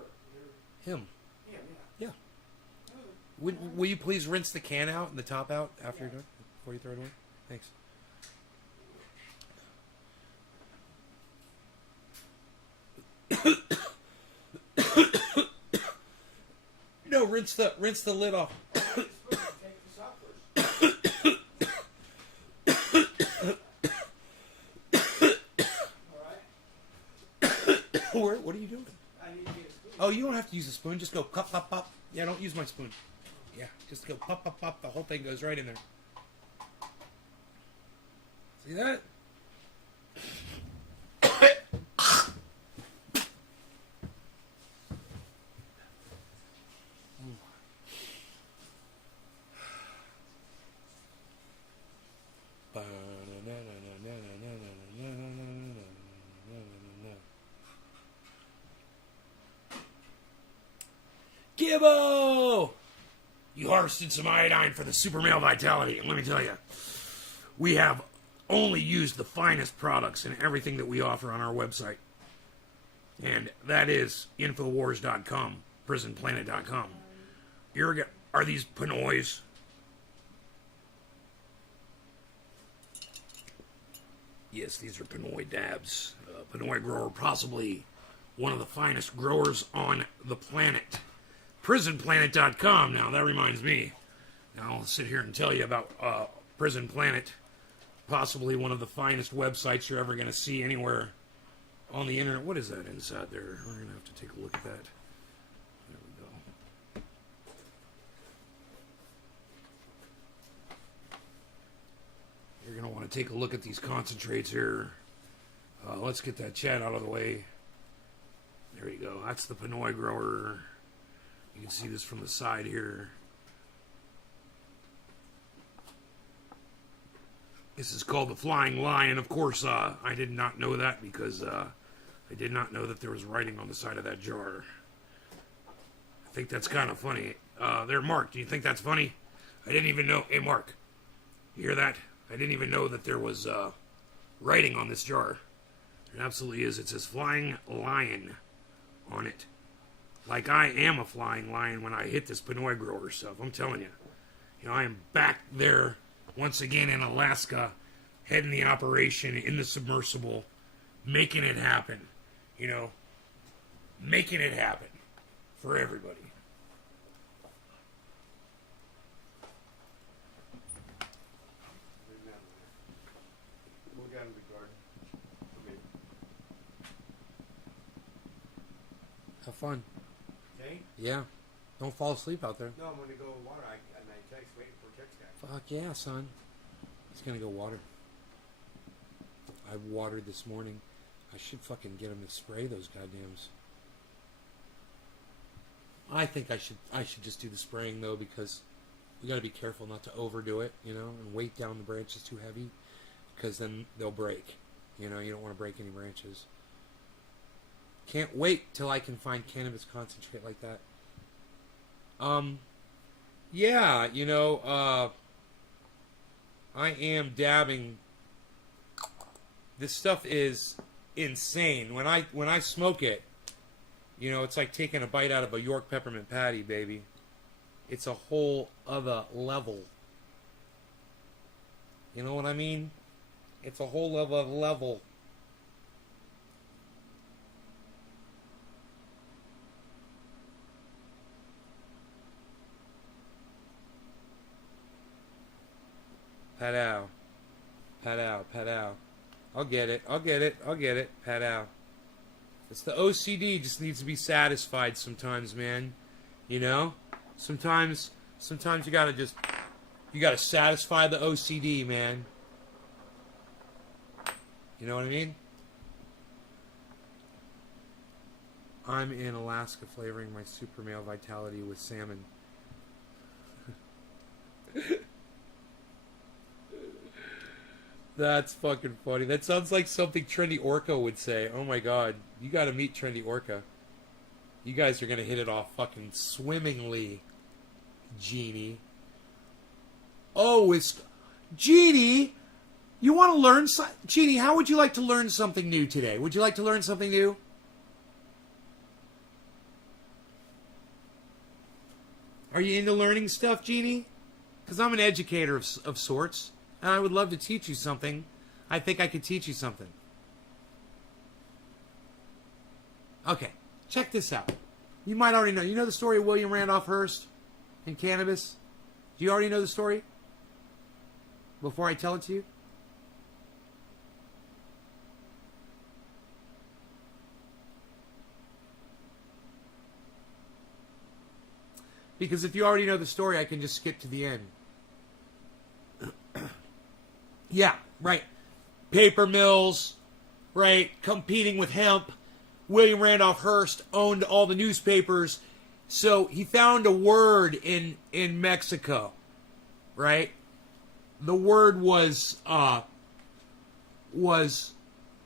Him. Yeah. Yeah. Will you please rinse the can out and the top out after you're done? Before you throw it away? Thanks. No, rinse the lid off. Take this off first. Alright? What are you doing? I need to get a spoon. Oh, you don't have to use a spoon. Just go pop, pop, pop. Yeah, don't use my spoon. Yeah, just go pop, pop, pop. The whole thing goes right in there. See that? Gibbo! You harvested some iodine for the super male vitality, and let me tell you, we have only used the finest products in everything that we offer on our website. And that is Infowars.com, PrisonPlanet.com. Are these Pinoys? Yes, these are Pinoy dabs. Pinoy grower, possibly one of the finest growers on the planet. PrisonPlanet.com. Now, that reminds me. Now, I'll sit here and tell you about Prison Planet. Possibly one of the finest websites you're ever going to see anywhere on the internet. What is that inside there? We're going to have to take a look at that. There we go. You're going to want to take a look at these concentrates here. Let's get that chat out of the way. There you go. That's the Pinoy grower. You can see this from the side here. This is called the Flying Lion. Of course, I did not know that because I did not know that there was writing on the side of that jar. I think that's kind of funny. There, Mark, do you think that's funny? I didn't even know. Hey, Mark, you hear that? I didn't even know that there was writing on this jar. There absolutely is. It says Flying Lion on it. Like I am a flying lion when I hit this Pinoy grower stuff. I'm telling you. You know, I am back there once again in Alaska, heading the operation in the submersible, making it happen. You know, making it happen for everybody. Look out in the garden. Okay. Have fun. Okay? Yeah. Don't fall asleep out there. No, I'm going to go water. I text waiting for a text guy. Fuck yeah, son. He's gonna go water. I watered this morning. I should fucking get him to spray those goddams. I think I should just do the spraying though, because you got to be careful not to overdo it, you know, and weight down the branches too heavy, because then they'll break. You know, you don't want to break any branches. Can't wait till I can find cannabis concentrate like that. Yeah, you know, I am dabbing. This stuff is insane. When I smoke it, you know, it's like taking a bite out of a York peppermint patty, baby. It's a whole other level. You know what I mean? It's a whole other level. Pat-ow. Pat-ow, pat-ow. I'll get it, I'll get it, I'll get it. Pat-ow. It's the OCD, just needs to be satisfied sometimes, man. You know? Sometimes you gotta satisfy the OCD, man. You know what I mean? I'm in Alaska flavoring my super male vitality with salmon. That's fucking funny. That sounds like something Trendy Orca would say. Oh my god. You gotta meet Trendy Orca. You guys are gonna hit it off fucking swimmingly, Jeannie. Oh, it's... Jeannie! You want to learn Jeannie, how would you like to learn something new today? Would you like to learn something new? Are you into learning stuff, Jeannie? Because I'm an educator of sorts, and I would love to teach you something. I think I could teach you something. Okay, check this out. You might already know. You know the story of William Randolph Hearst and cannabis? Do you already know the story? Before I tell it to you? Because if you already know the story, I can just skip to the end. Yeah, right. Paper mills, right, competing with hemp. William Randolph Hearst owned all the newspapers. So he found a word in Mexico, right? The word was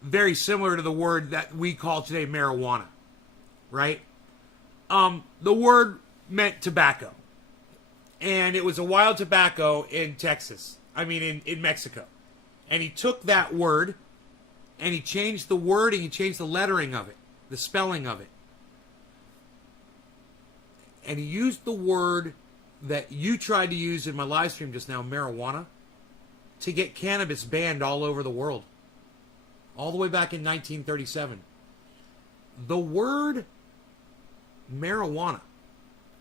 very similar to the word that we call today marijuana, right? The word meant tobacco. And it was a wild tobacco in Texas. I mean, in Mexico. And he took that word and he changed the word and he changed the lettering of it, the spelling of it. And he used the word that you tried to use in my live stream just now, marijuana, to get cannabis banned all over the world. All the way back in 1937. The word marijuana,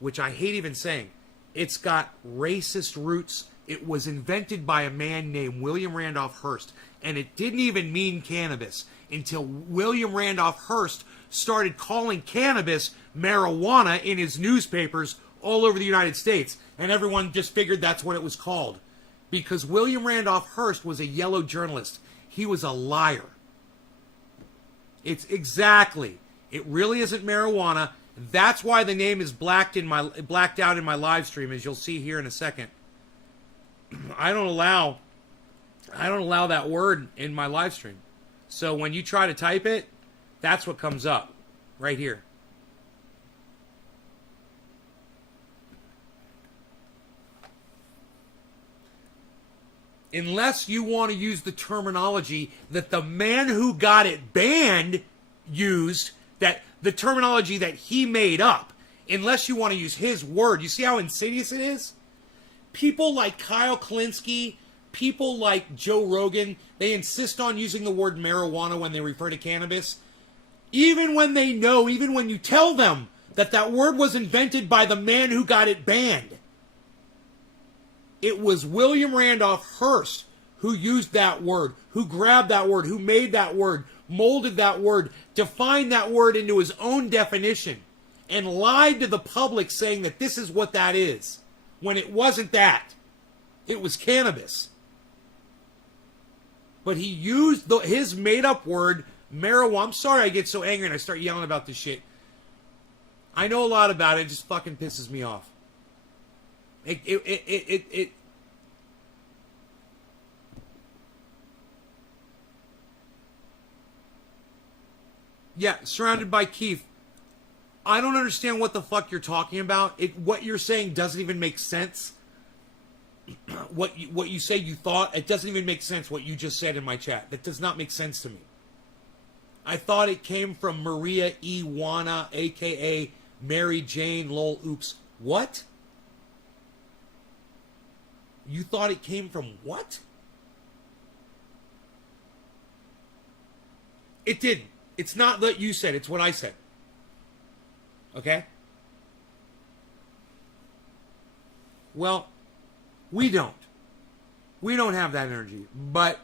which I hate even saying, it's got racist roots. It was invented by a man named William Randolph Hearst, and it didn't even mean cannabis until William Randolph Hearst started calling cannabis marijuana in his newspapers all over the United States, and everyone just figured that's what it was called. Because William Randolph Hearst was a yellow journalist. He was a liar. It's exactly. It really isn't marijuana. That's why the name is blacked out in my live stream, as you'll see here in a second. I don't allow that word in my live stream. So when you try to type it, that's what comes up right here. Unless you want to use the terminology that the man who got it banned used, that the terminology that he made up, unless you want to use his word. You see how insidious it is? People like Kyle Klinsky, people like Joe Rogan, they insist on using the word marijuana when they refer to cannabis. Even when they know, even when you tell them that that word was invented by the man who got it banned. It was William Randolph Hearst who used that word, who grabbed that word, who made that word, molded that word, defined that word into his own definition, and lied to the public saying that this is what that is, when it wasn't that. It was cannabis. But he used his made-up word, marijuana. I'm sorry I get so angry and I start yelling about this shit. I know a lot about it. It just fucking pisses me off. Yeah, surrounded by Keith. I don't understand what the fuck you're talking about. What you're saying doesn't even make sense. What you say you thought, it doesn't even make sense what you just said in my chat. That does not make sense to me. I thought it came from Maria Iwana, a.k.a. Mary Jane Lol Oops. What? You thought it came from what? It didn't. It's not what you said. It's what I said. Okay? Well, we don't. We don't have that energy. But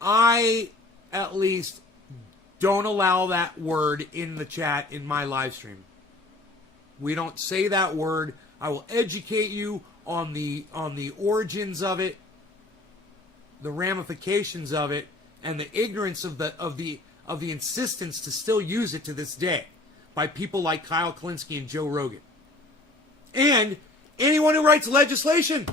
I, at least, don't allow that word in the chat in my live stream. We don't say that word. I will educate you on the origins of it, the ramifications of it, and the ignorance of the insistence to still use it to this day by people like Kyle Klinsky and Joe Rogan. And anyone who writes legislation.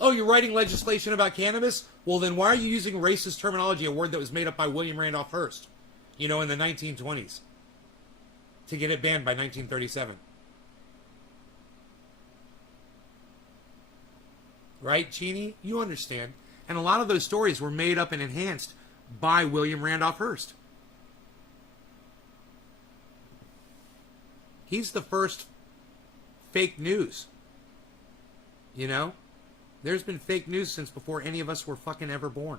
Oh, you're writing legislation about cannabis? Well, then why are you using racist terminology, a word that was made up by William Randolph Hearst, in the 1920s, to get it banned by 1937? Right, Chini? You understand. And a lot of those stories were made up and enhanced by William Randolph Hearst. He's the first fake news. You know? There's been fake news since before any of us were fucking ever born.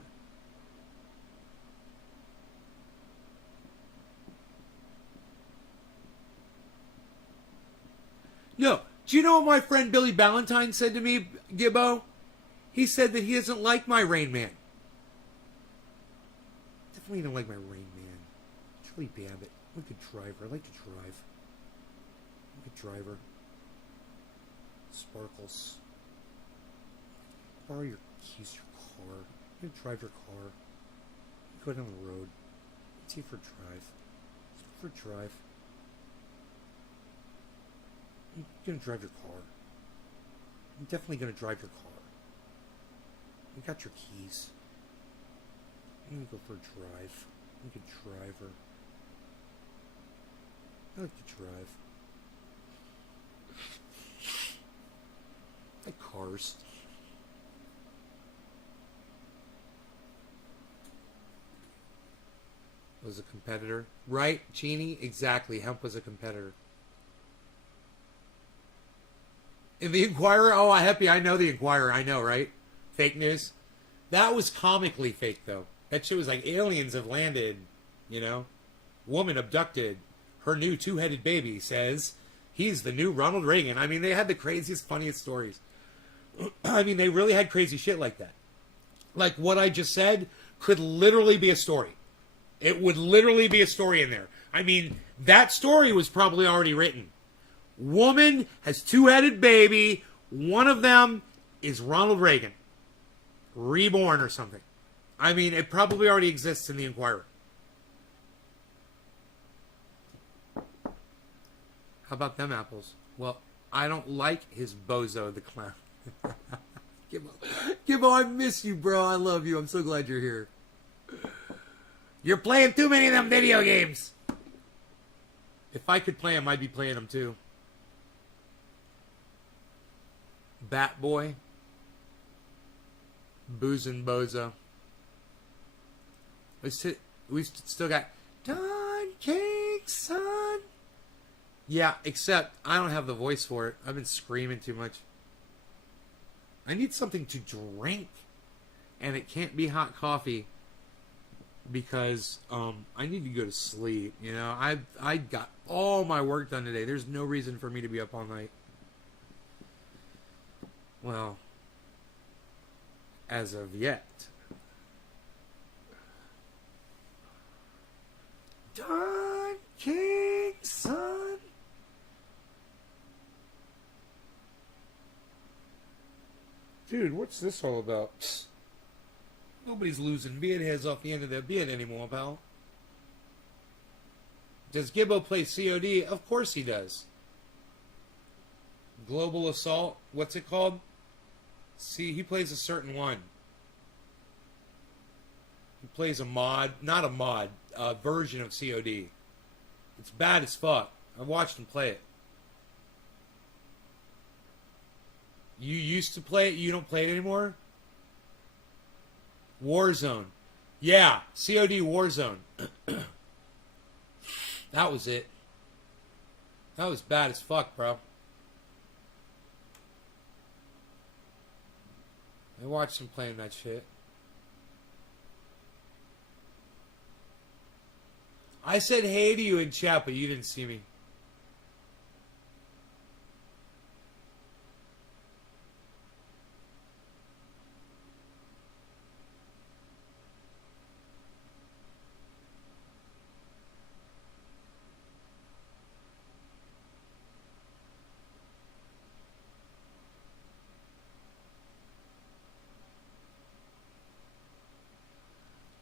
Yo, do you know what my friend Billy Ballantyne said to me, Gibbo? He said that he doesn't like my Rain Man. Definitely don't like my Rain Man. Charlie Babbitt. I'm a good driver. I like to drive. I'm a good driver. Sparkles. Borrow your keys to your car. I'm gonna drive your car. Go down the road. Let's see for a drive. Let's go for a drive. I'm gonna drive your car. I'm definitely gonna drive your car. You got your keys. I'm gonna go for a drive. I'm a good driver. I like to drive. I like cars. Was a competitor. Right, Jeannie? Exactly. Hemp was a competitor. In the Inquirer? Oh, Happy, I know the Inquirer. I know, right? Fake news. That was comically fake, though. That shit was like aliens have landed, you know? Woman abducted. Her new two-headed baby says he's the new Ronald Reagan. I mean, they had the craziest, funniest stories. I mean, they really had crazy shit like that. Like what I just said could literally be a story. It would literally be a story in there. I mean, that story was probably already written. Woman has two-headed baby. One of them is Ronald Reagan. Reborn or something. I mean, it probably already exists in the Inquirer. How about them apples? Well, I don't like his bozo the clown. Gibbo, I miss you, bro. I love you. I'm so glad you're here. You're playing too many of them video games. If I could play them, I'd be playing them too. Bat Boy. Boozin' Bozo. We still got Don King, son. Yeah, except I don't have the voice for it. I've been screaming too much. I need something to drink. And it can't be hot coffee. Because I need to go to sleep. You know, I got all my work done today. There's no reason for me to be up all night. Well, as of yet. Don King, son. Dude, what's this all about? Psst. Nobody's losing beard hairs off the end of their beard anymore, pal. Does Gibbo play COD? Of course he does. Global Assault? What's it called? See, he plays a certain one. He plays a mod, not a mod, a version of COD. It's bad as fuck. I've watched him play it. You used to play it, you don't play it anymore? Warzone. Yeah, COD Warzone. That was it. That was bad as fuck, bro. I watched him playing that shit. I said hey to you in chat, but you didn't see me.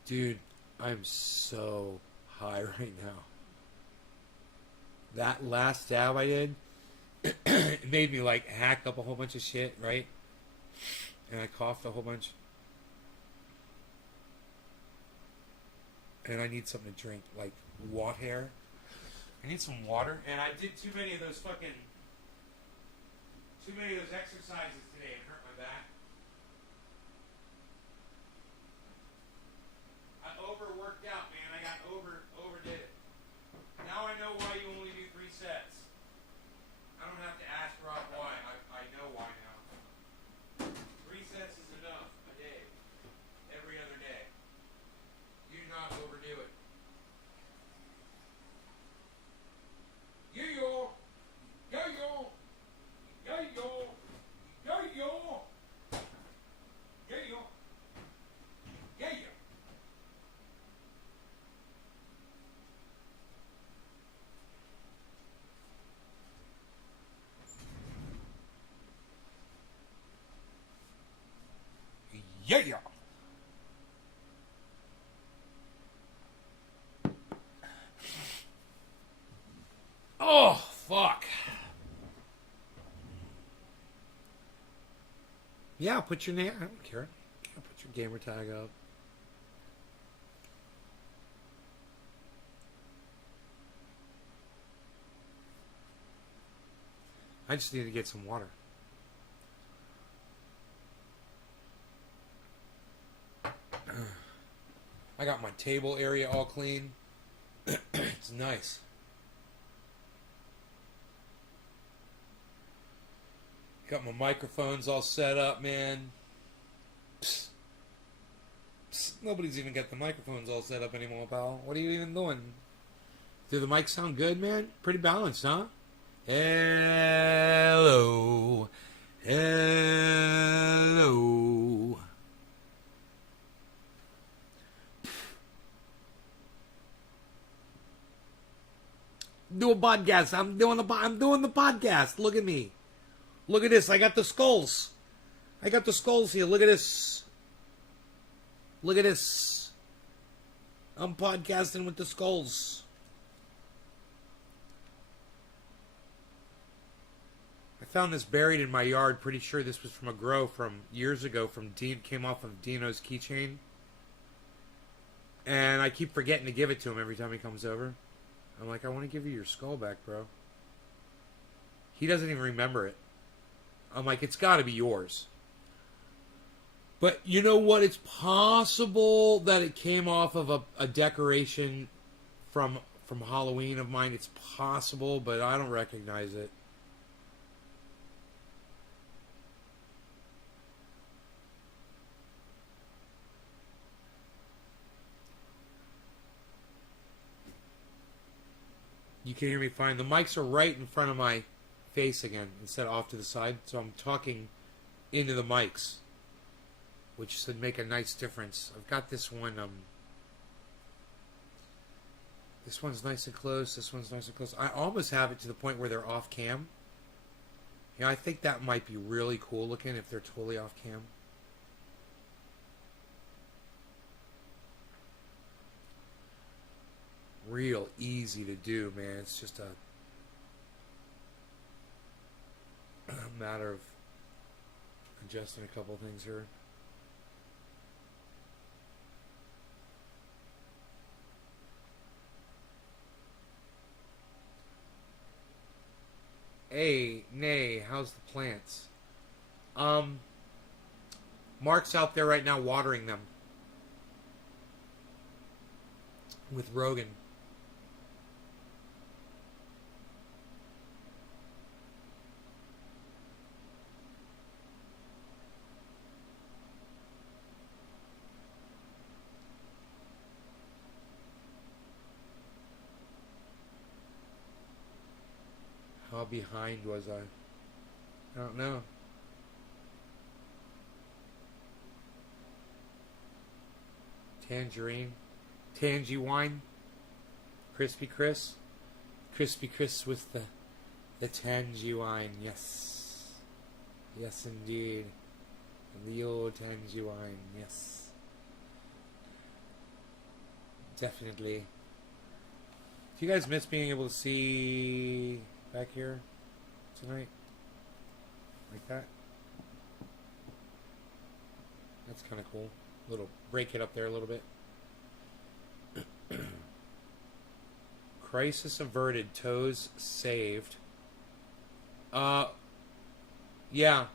Dude, I'm so high right now. That last dab I did, it made me like hack up a whole bunch of shit, right? And I coughed a whole bunch. And I need something to drink, like water. I need some water. And I did too many of those exercises today and hurt my back. worked out, man. I got overdid it. Now I know why you only do 3 sets. I don't have to ask Rob why. I know why now. 3 sets is enough a day. Every other day. You do not overdo it. Yo-yo! Yo-yo! Yo-yo! Yo-yo! Yo-yo! Yo-yo! Yeah! Oh, fuck. Yeah, put your name. I don't care. Yeah, put your gamer tag up. I just need to get some water. I got my table area all clean. It's nice. Got my microphones all set up, man. Psst. Psst. Nobody's even got the microphones all set up anymore, pal. What are you even doing? Do the mics sound good, man? Pretty balanced, huh? Hello. Hello. Do a podcast. I'm doing the podcast. Look at me. Look at this. I got the skulls. I got the skulls here. Look at this. Look at this. I'm podcasting with the skulls. I found this buried in my yard. Pretty sure this was from a grow from years ago. From Dean, came off of Dino's keychain. And I keep forgetting to give it to him every time he comes over. I'm like, I want to give you your skull back, bro. He doesn't even remember it. I'm like, it's got to be yours. But you know what? It's possible that it came off of a decoration from Halloween of mine. It's possible, but I don't recognize it. You can hear me fine. The mics are right in front of my face again instead of off to the side, so I'm talking into the mics, which should make a nice difference. I've got this one. This one's nice and close. This one's nice and close. I almost have it to the point where they're off cam. Yeah, I think that might be really cool looking if they're totally off cam. Real easy to do, man. It's just a matter of adjusting a couple things here. Hey, nay, how's the plants? Mark's out there right now watering them with Rogan. How behind was I? I don't know. Tangerine. Tangy wine. Crispy Chris. Crispy Chris with the tangy wine. Yes. Yes, indeed. The old tangy wine. Yes. Definitely. Do you guys miss being able to see back here tonight? Like that? That's kind of cool. Little break it up there a little bit. Crisis averted. Toes saved. Yeah.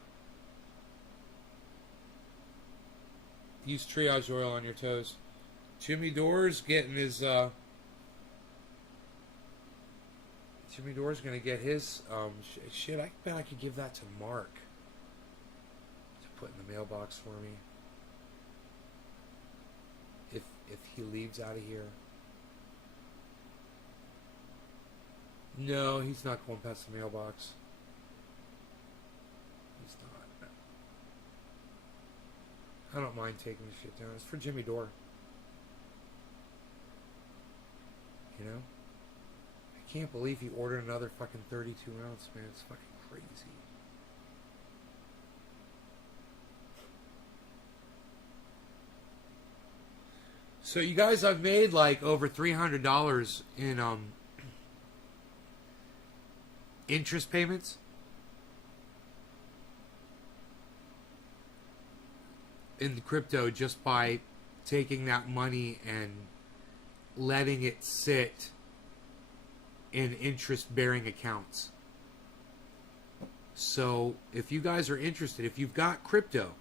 Use triage oil on your toes. Jimmy Dore's getting his. Jimmy Dore's gonna get his. Shit, I bet I could give that to Mark to put in the mailbox for me. If he leaves out of here. No, he's not going past the mailbox. He's not. I don't mind taking the shit down. It's for Jimmy Dore. You know? I can't believe he ordered another fucking 32 ounce, man. It's fucking crazy. So you guys, I've made like over $300 in interest payments. In the crypto just by taking that money and letting it sit in interest-bearing accounts. So if you guys are interested, if you've got crypto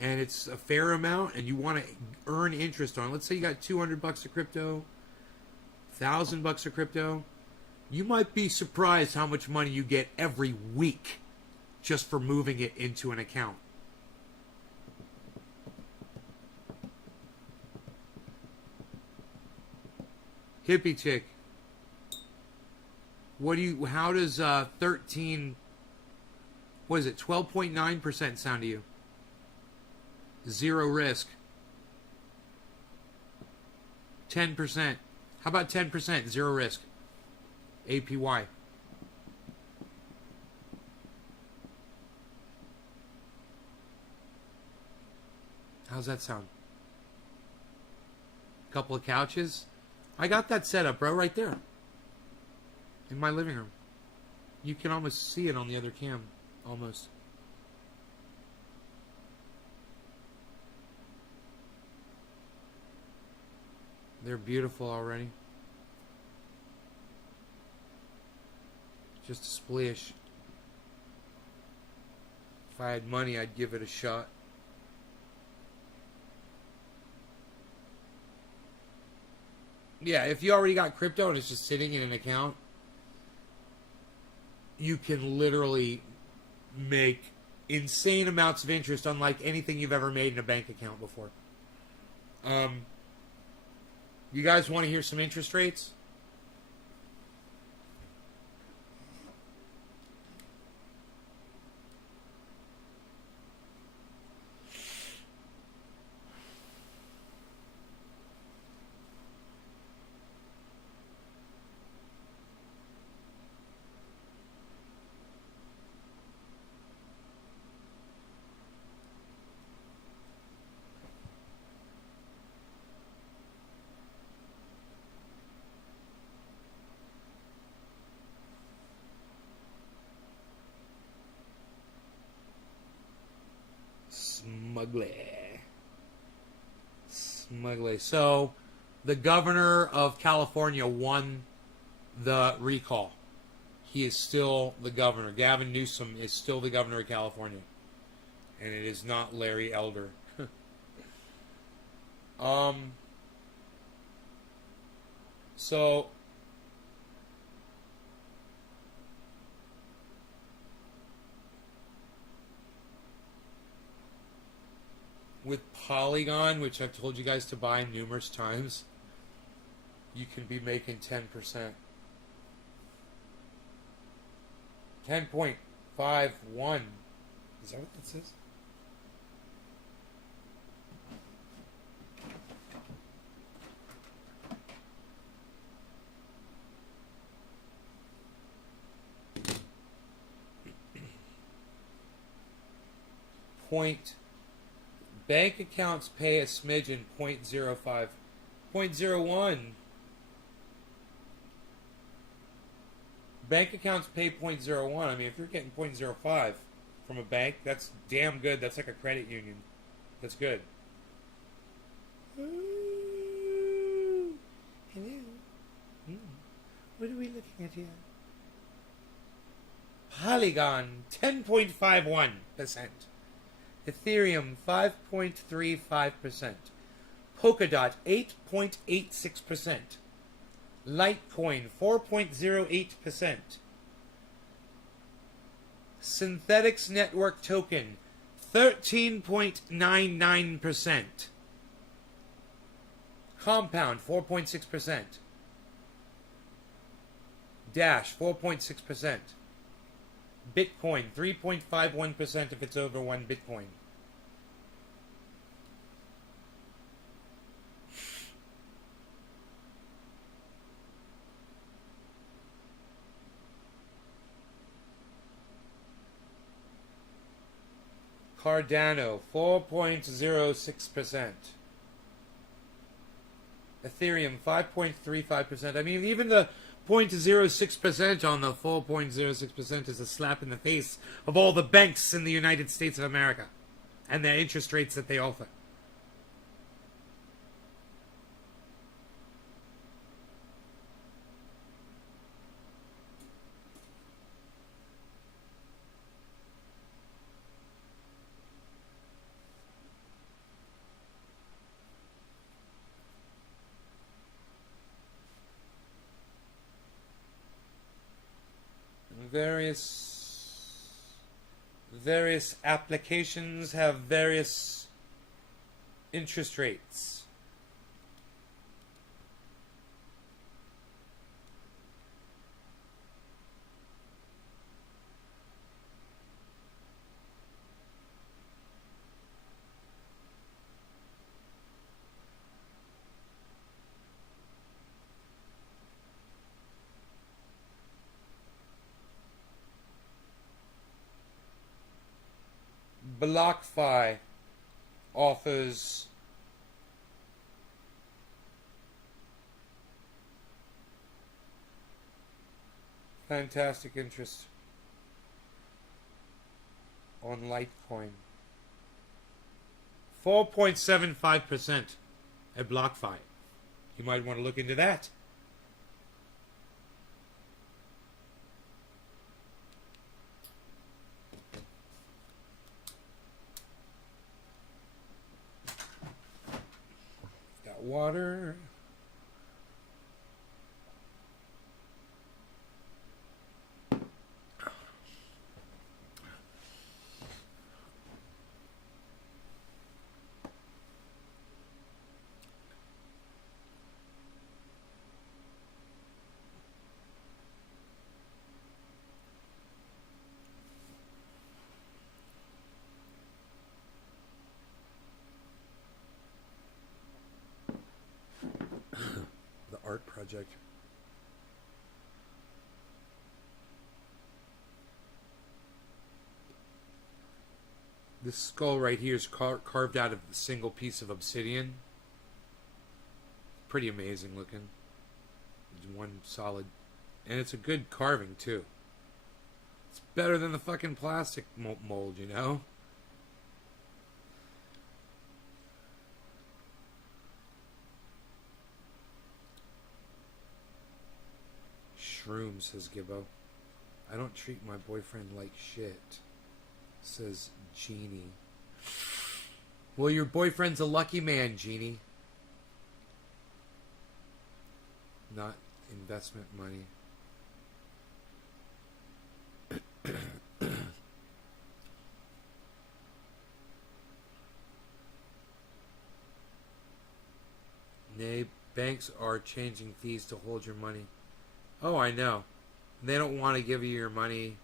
and it's a fair amount and you want to earn interest on it, let's say you got $200 of crypto, $1,000 of crypto, you might be surprised how much money you get every week just for moving it into an account. Hippie chick. How does 13, what is it, 12.9% sound to you? Zero risk. 10%. How about 10%? Zero risk. APY. How's that sound? Couple of couches? I got that set up, bro, right there. In my living room. You can almost see it on the other cam. Almost. They're beautiful already. Just a splish. If I had money, I'd give it a shot. Yeah, if you already got crypto and it's just sitting in an account, you can literally make insane amounts of interest unlike anything you've ever made in a bank account before. You guys want to hear some interest rates? Smugly. So, the governor of California won the recall. He is still the governor. Gavin Newsom is still the governor of California. And it is not Larry Elder. So... with Polygon, which I've told you guys to buy numerous times, you can be making 10%. 10.51. Is that what that says? Bank accounts pay a smidgen, 0.05. 0.01. Bank accounts pay 0.01. I mean, if you're getting 0.05 from a bank, that's damn good. That's like a credit union. That's good. Ooh. Hello. What are we looking at here? Polygon, 10.51%. Ethereum, 5.35%. Polkadot 8.86%. Litecoin 4.08%. Synthetics Network Token 13.99%. Compound 4.6%. Dash 4.6%. Bitcoin 3.51% if it's over 1 Bitcoin. Cardano 4.06%. Ethereum 5.35%. I mean, even the 0.06% on the 4.06% is a slap in the face of all the banks in the United States of America and the interest rates that they offer. Various applications have various interest rates. BlockFi offers fantastic interest on Litecoin. 4.75% at BlockFi. You might want to look into that. Water. Art project. This skull right here is carved out of a single piece of obsidian. Pretty amazing looking. It's one solid, and it's a good carving too. It's better than the fucking plastic mold, you know. Shroom, says Gibbo. I don't treat my boyfriend like shit, says Jeannie. Well, your boyfriend's a lucky man, Jeannie. Not investment money. Nay, banks are changing fees to hold your money. Oh, I know. They don't want to give you your money.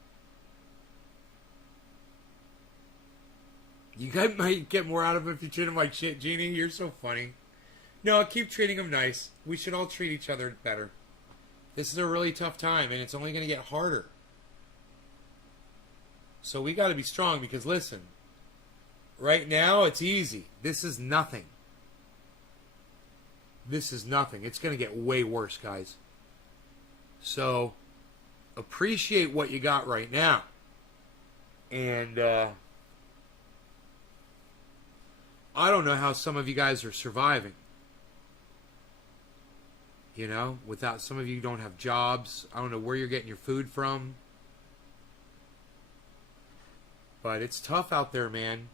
You guys might get more out of it if you treat them like shit, Jeannie. You're so funny. No, keep treating them nice. We should all treat each other better. This is a really tough time, and it's only going to get harder. So we got to be strong because, listen, right now it's easy. This is nothing. This is nothing. It's going to get way worse, guys. So, appreciate what you got right now. And, I don't know how some of you guys are surviving. You know, without some of you don't have jobs. I don't know where you're getting your food from. But it's tough out there, man.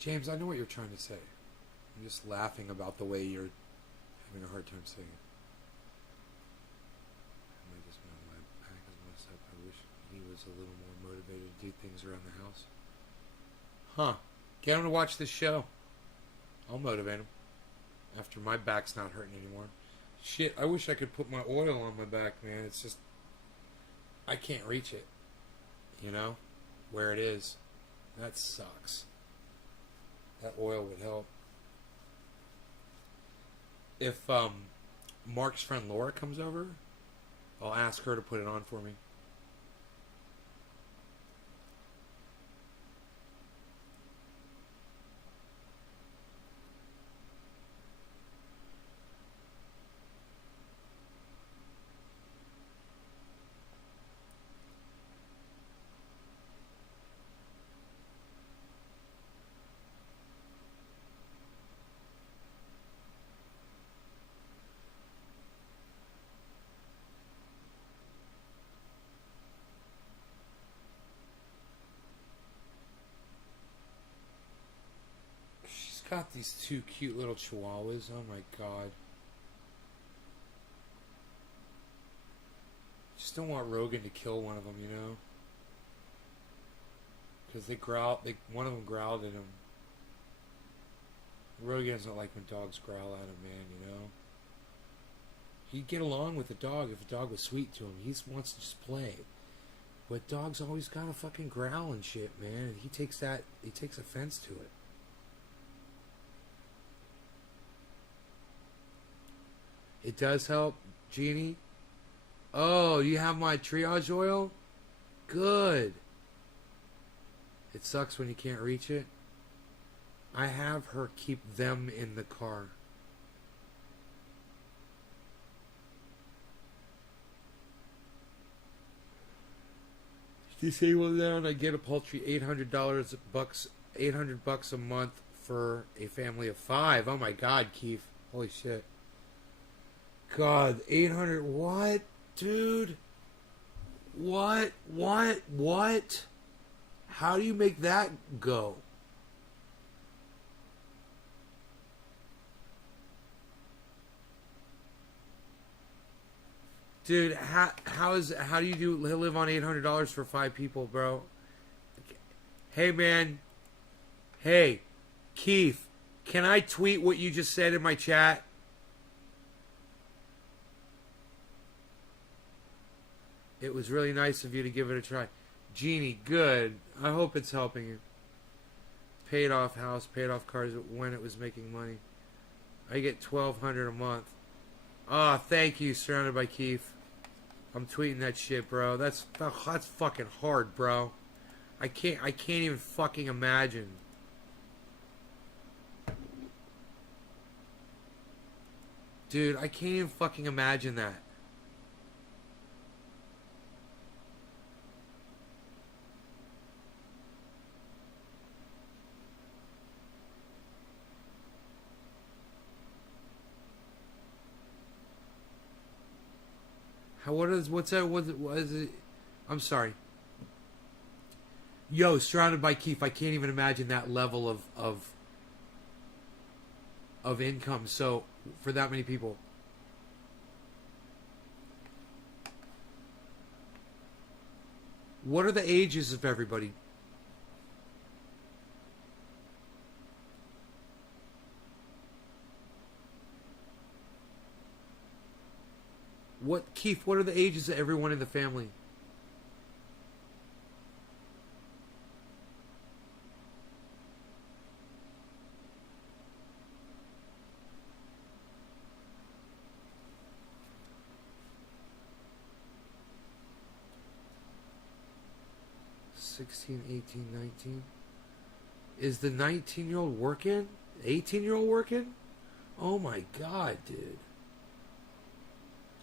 James, I know what you're trying to say. I'm just laughing about the way you're having a hard time saying it. I just know my back is messed up. I wish he was a little more motivated to do things around the house. Huh. Get him to watch this show. I'll motivate him. After my back's not hurting anymore. Shit, I wish I could put my oil on my back, man. It's just... I can't reach it. You know? Where it is. That sucks. That oil would help. If Mark's friend Laura comes over, I'll ask her to put it on for me. Got these two cute little chihuahuas. Oh my god. Just don't want Rogan to kill one of them, you know? Because they growl. One of them growled at him. Rogan doesn't like when dogs growl at him, man, you know? He'd get along with the dog if the dog was sweet to him. He wants to just play. But dogs always gotta fucking growl and shit, man. And he takes offense to it. It does help, Jeannie. Oh, you have my triage oil? Good. It sucks when you can't reach it. I have her keep them in the car. Disable down. I get a paltry $800 $800 a month for a family of 5. Oh my God, Keith. Holy shit. God, 800, what? Dude? What? How do you make that go? Dude, how do you live on $800 for 5 people, bro? Hey, man. Hey, Keith, can I tweet what you just said in my chat? It was really nice of you to give it a try. Jeannie, good. I hope it's helping you. Paid off house, paid off cars when it was making money. I get $1,200 a month. Ah, thank you, Surrounded by Keith. I'm tweeting that shit, bro. That's fucking hard, bro. I can't even fucking imagine. Dude, I can't even fucking imagine that. What is it? I'm sorry. Yo, Surrounded by Keith. I can't even imagine that level of income. So for that many people. What are the ages of everybody? Keith, what are the ages of everyone in the family? $16, $18, $19. Is the 19-year-old working? 18-year-old working? Oh my God, dude.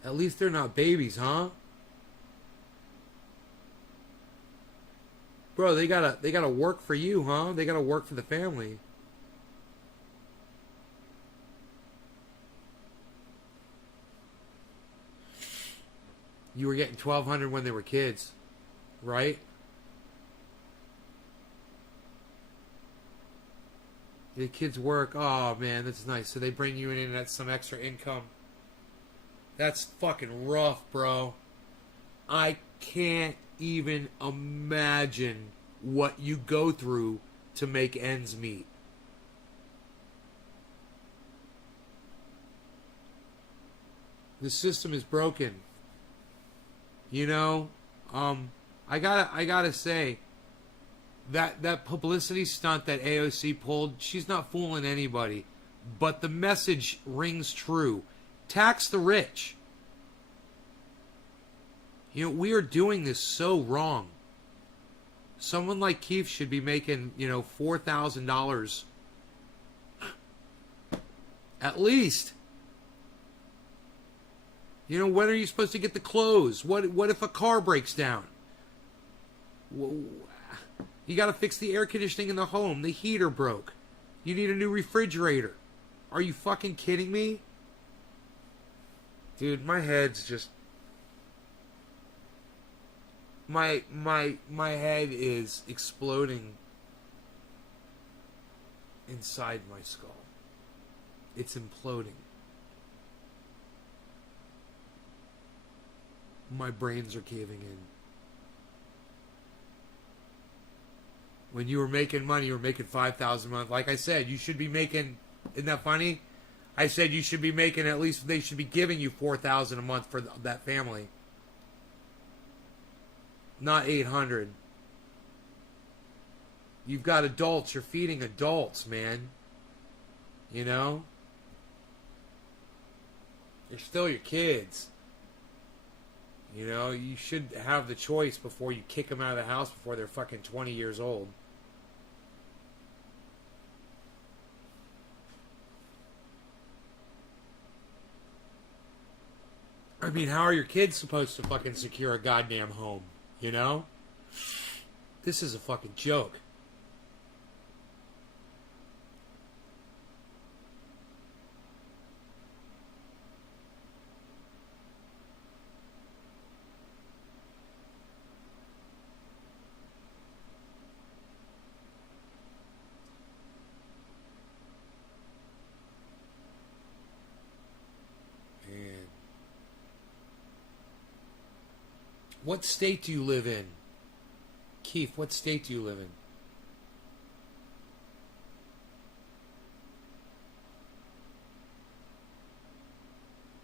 At least they're not babies, huh? Bro, they gotta work for you, huh? They gotta work for the family. You were getting $1,200 when they were kids, right? The kids work. Oh man, that's nice. So they bring you in at some extra income. That's fucking rough, bro. I can't even imagine what you go through to make ends meet. The system is broken. You know, I gotta say that publicity stunt that AOC pulled, she's not fooling anybody. But the message rings true. Tax the rich. You know, we are doing this so wrong. Someone like Keith should be making, $4,000 at least. When are you supposed to get the clothes? What if a car breaks down? You got to fix the air conditioning in the home. The heater broke. You need a new refrigerator. Are you fucking kidding me? Dude, my head's just... My head is exploding inside my skull. It's imploding. My brains are caving in. When you were making money, you were making $5,000 a month. Like I said, you should be making... Isn't that funny? I said you should be making, at least they should be giving you $4,000 a month for that family. Not $800. You've got adults. You're feeding adults, man. They're still your kids. You should have the choice before you kick them out of the house before they're fucking 20 years old. I mean, how are your kids supposed to fucking secure a goddamn home? This is a fucking joke. What state do you live in? Keith, what state do you live in?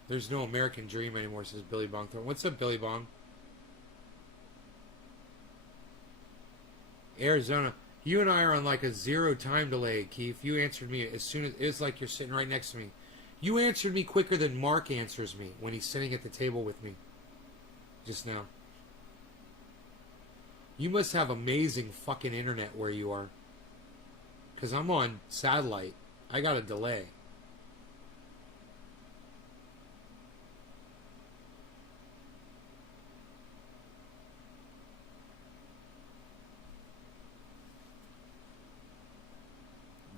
There's no American dream anymore, says Billy Bong. What's up, Billy Bong? Arizona. You and I are on like a 0 time delay, Keith. You answered me as soon as... It's like you're sitting right next to me. You answered me quicker than Mark answers me when he's sitting at the table with me. Just now. You must have amazing fucking internet where you are. Because I'm on satellite. I got a delay.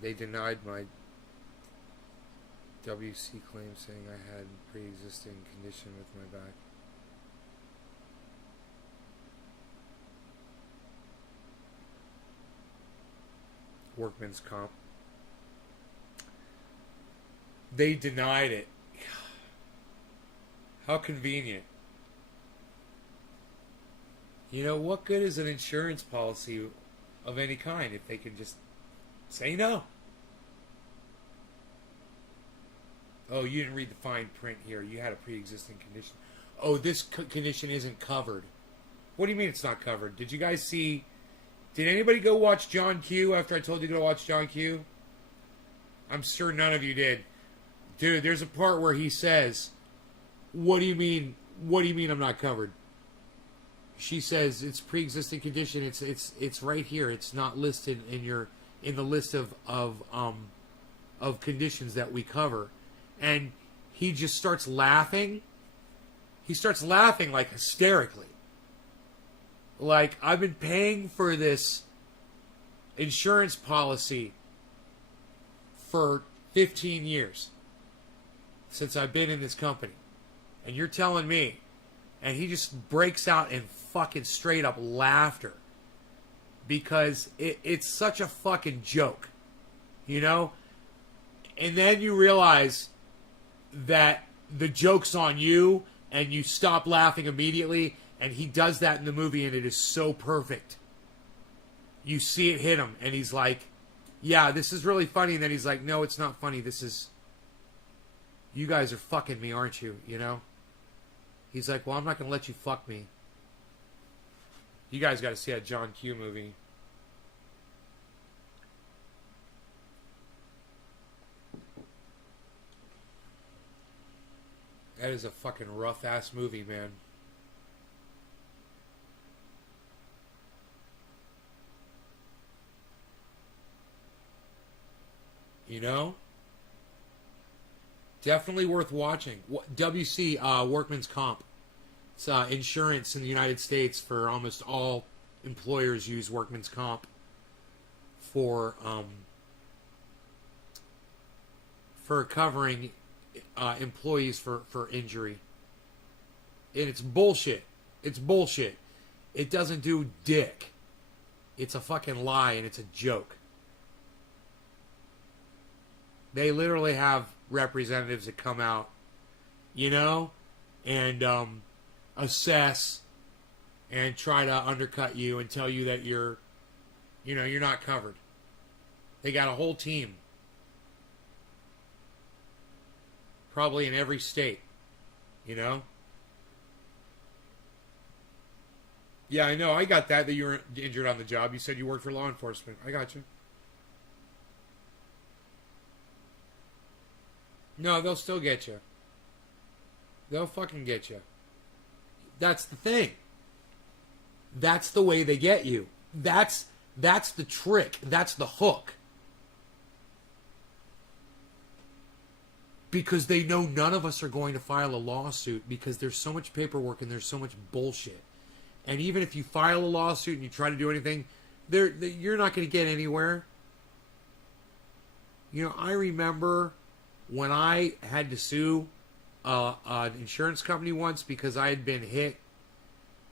They denied my WC claim saying I had pre-existing condition with my back. Workman's comp. They denied it. How convenient. What good is an insurance policy of any kind if they can just say no? Oh, you didn't read the fine print here. You had a pre-existing condition. Oh, this condition isn't covered. What do you mean it's not covered? Did you guys see... Did anybody go watch John Q after I told you to go watch John Q? I'm sure none of you did. Dude, there's a part where he says, what do you mean? What do you mean I'm not covered? She says it's pre-existing condition. It's right here. It's not listed in the list of conditions that we cover. And he just starts laughing. He starts laughing like hysterically. Like, I've been paying for this insurance policy for 15 years since I've been in this company. And you're telling me. And he just breaks out in fucking straight up laughter. Because it's such a fucking joke. You know? And then you realize that the joke's on you and you stop laughing immediately, and he does that in the movie and it is so perfect. You see it hit him and he's like, yeah, this is really funny, and then he's like, no, it's not funny, this is, you guys are fucking me, aren't you? You know? He's like, well, I'm not going to let you fuck me. You guys got to see that John Q movie. That is a fucking rough-ass movie, man. You know? Definitely worth watching. WC, Workman's Comp. It's insurance in the United States for almost all employers use Workman's Comp for covering employees for injury. And it's bullshit. It's bullshit. It doesn't do dick. It's a fucking lie and it's a joke. They literally have representatives that come out, you know, and assess and try to undercut you and tell you that you're not covered. They got a whole team. Probably in every state, you know? Yeah, I know. I got that you were injured on the job. You said you worked for law enforcement. I got you. No, they'll still get you. They'll fucking get you. That's the thing. That's the way they get you. That's the trick. That's the hook. Because they know none of us are going to file a lawsuit because there's so much paperwork and there's so much bullshit. And even if you file a lawsuit and you try to do anything, you're not going to get anywhere. You know, I remember when I had to sue an insurance company once because I had been hit,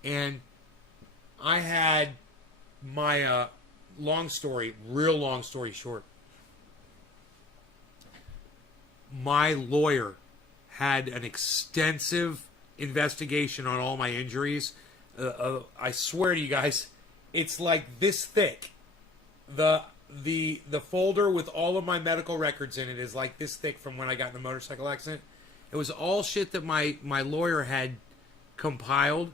and I had my real long story short, my lawyer had an extensive investigation on all my injuries. I swear to you guys, it's like this thick. The folder with all of my medical records in it is like this thick from when I got in a motorcycle accident. It was all shit that my lawyer had compiled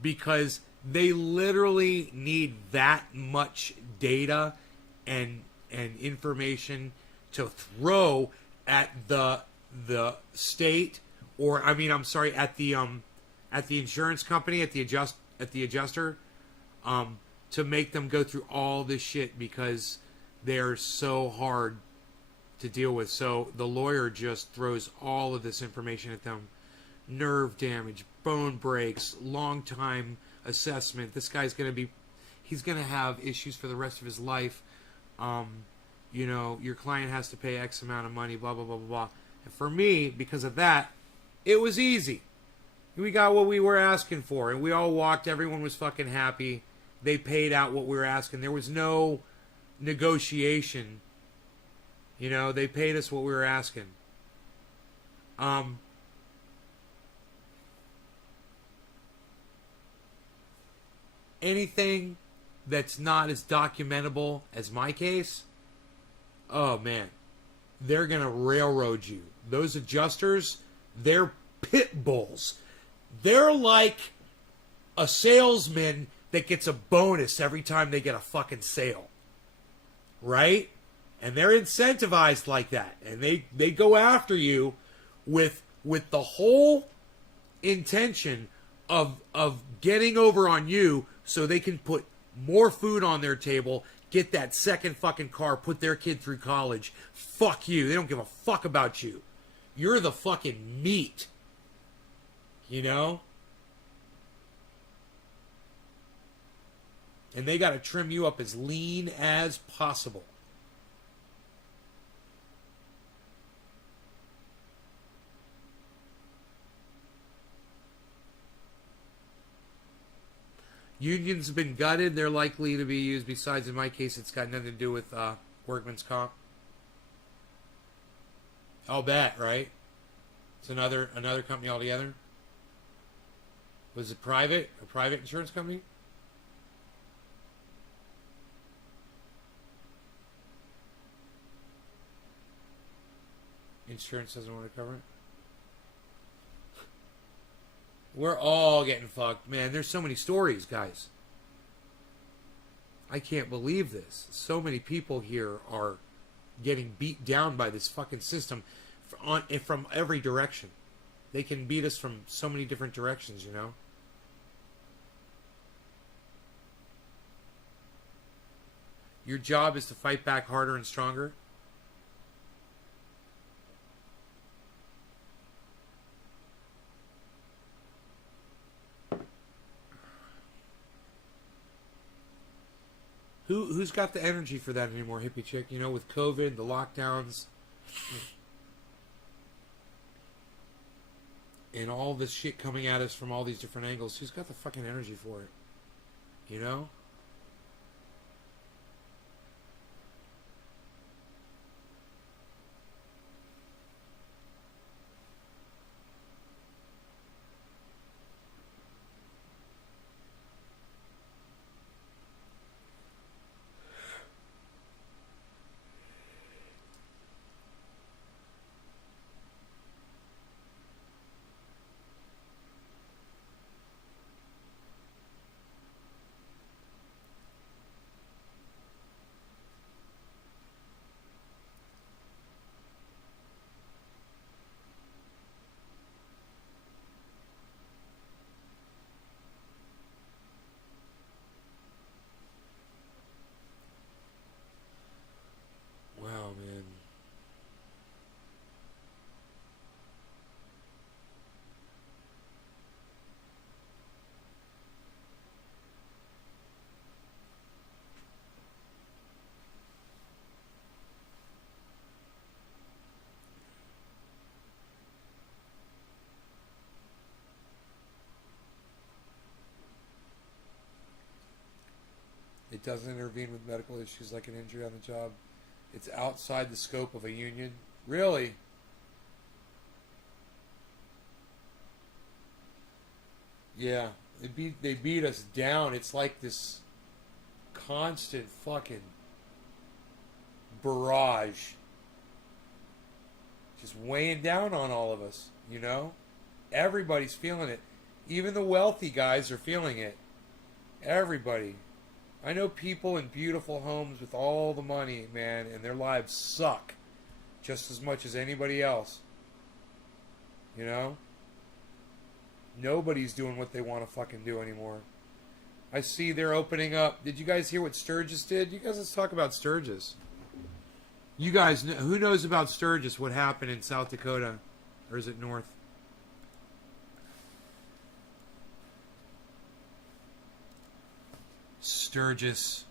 because they literally need that much data and information to throw at the state, or I mean, I'm sorry, at the insurance company, at the adjuster, to make them go through all this shit because they're so hard to deal with. So the lawyer just throws all of this information at them: nerve damage, bone breaks, long time assessment. This guy's he's gonna have issues for the rest of his life. You know, your client has to pay X amount of money, blah, blah, blah, blah, blah. And for me, because of that, it was easy. We got what we were asking for, and we all walked. Everyone was fucking happy. They paid out what we were asking. There was no negotiation. You know, they paid us what we were asking. Anything that's not as documentable as my case, oh man, they're gonna railroad you. Those adjusters, they're pit bulls. They're like a salesman that gets a bonus every time they get a fucking sale, right? And they're incentivized like that, and they go after you with the whole intention of getting over on you so they can put more food on their table, get that second fucking car, put their kid through college. Fuck you. They don't give a fuck about you. You're the fucking meat. You know? And they got to trim you up as lean as possible. Unions have been gutted. They're likely to be used. Besides, in my case, it's got nothing to do with workman's comp. I'll bet, right? It's another company altogether. Was it private? A private insurance company? Insurance doesn't want to cover it. We're all getting fucked, man. There's so many stories, guys. I can't believe this. So many people here are getting beat down by this fucking system from every direction. They can beat us from so many different directions, you know? Your job is to fight back harder and stronger. Who's got the energy for that anymore, hippie chick? You know, with COVID, the lockdowns, and all this shit coming at us from all these different angles. Who's got the fucking energy for it? You know? Wow, man. It doesn't intervene with medical issues like an injury on the job. It's outside the scope of a union. Really? Yeah. They beat us down. It's like this constant fucking barrage. Just weighing down on all of us, you know? Everybody's feeling it. Even the wealthy guys are feeling it. Everybody. I know people in beautiful homes with all the money, man, and their lives suck just as much as anybody else. You know? Nobody's doing what they want to fucking do anymore. I see they're opening up. Did you guys hear what Sturgis did? You guys, let's talk about Sturgis. You guys, who knows about Sturgis, what happened in South Dakota? Or is it North? Sturgis.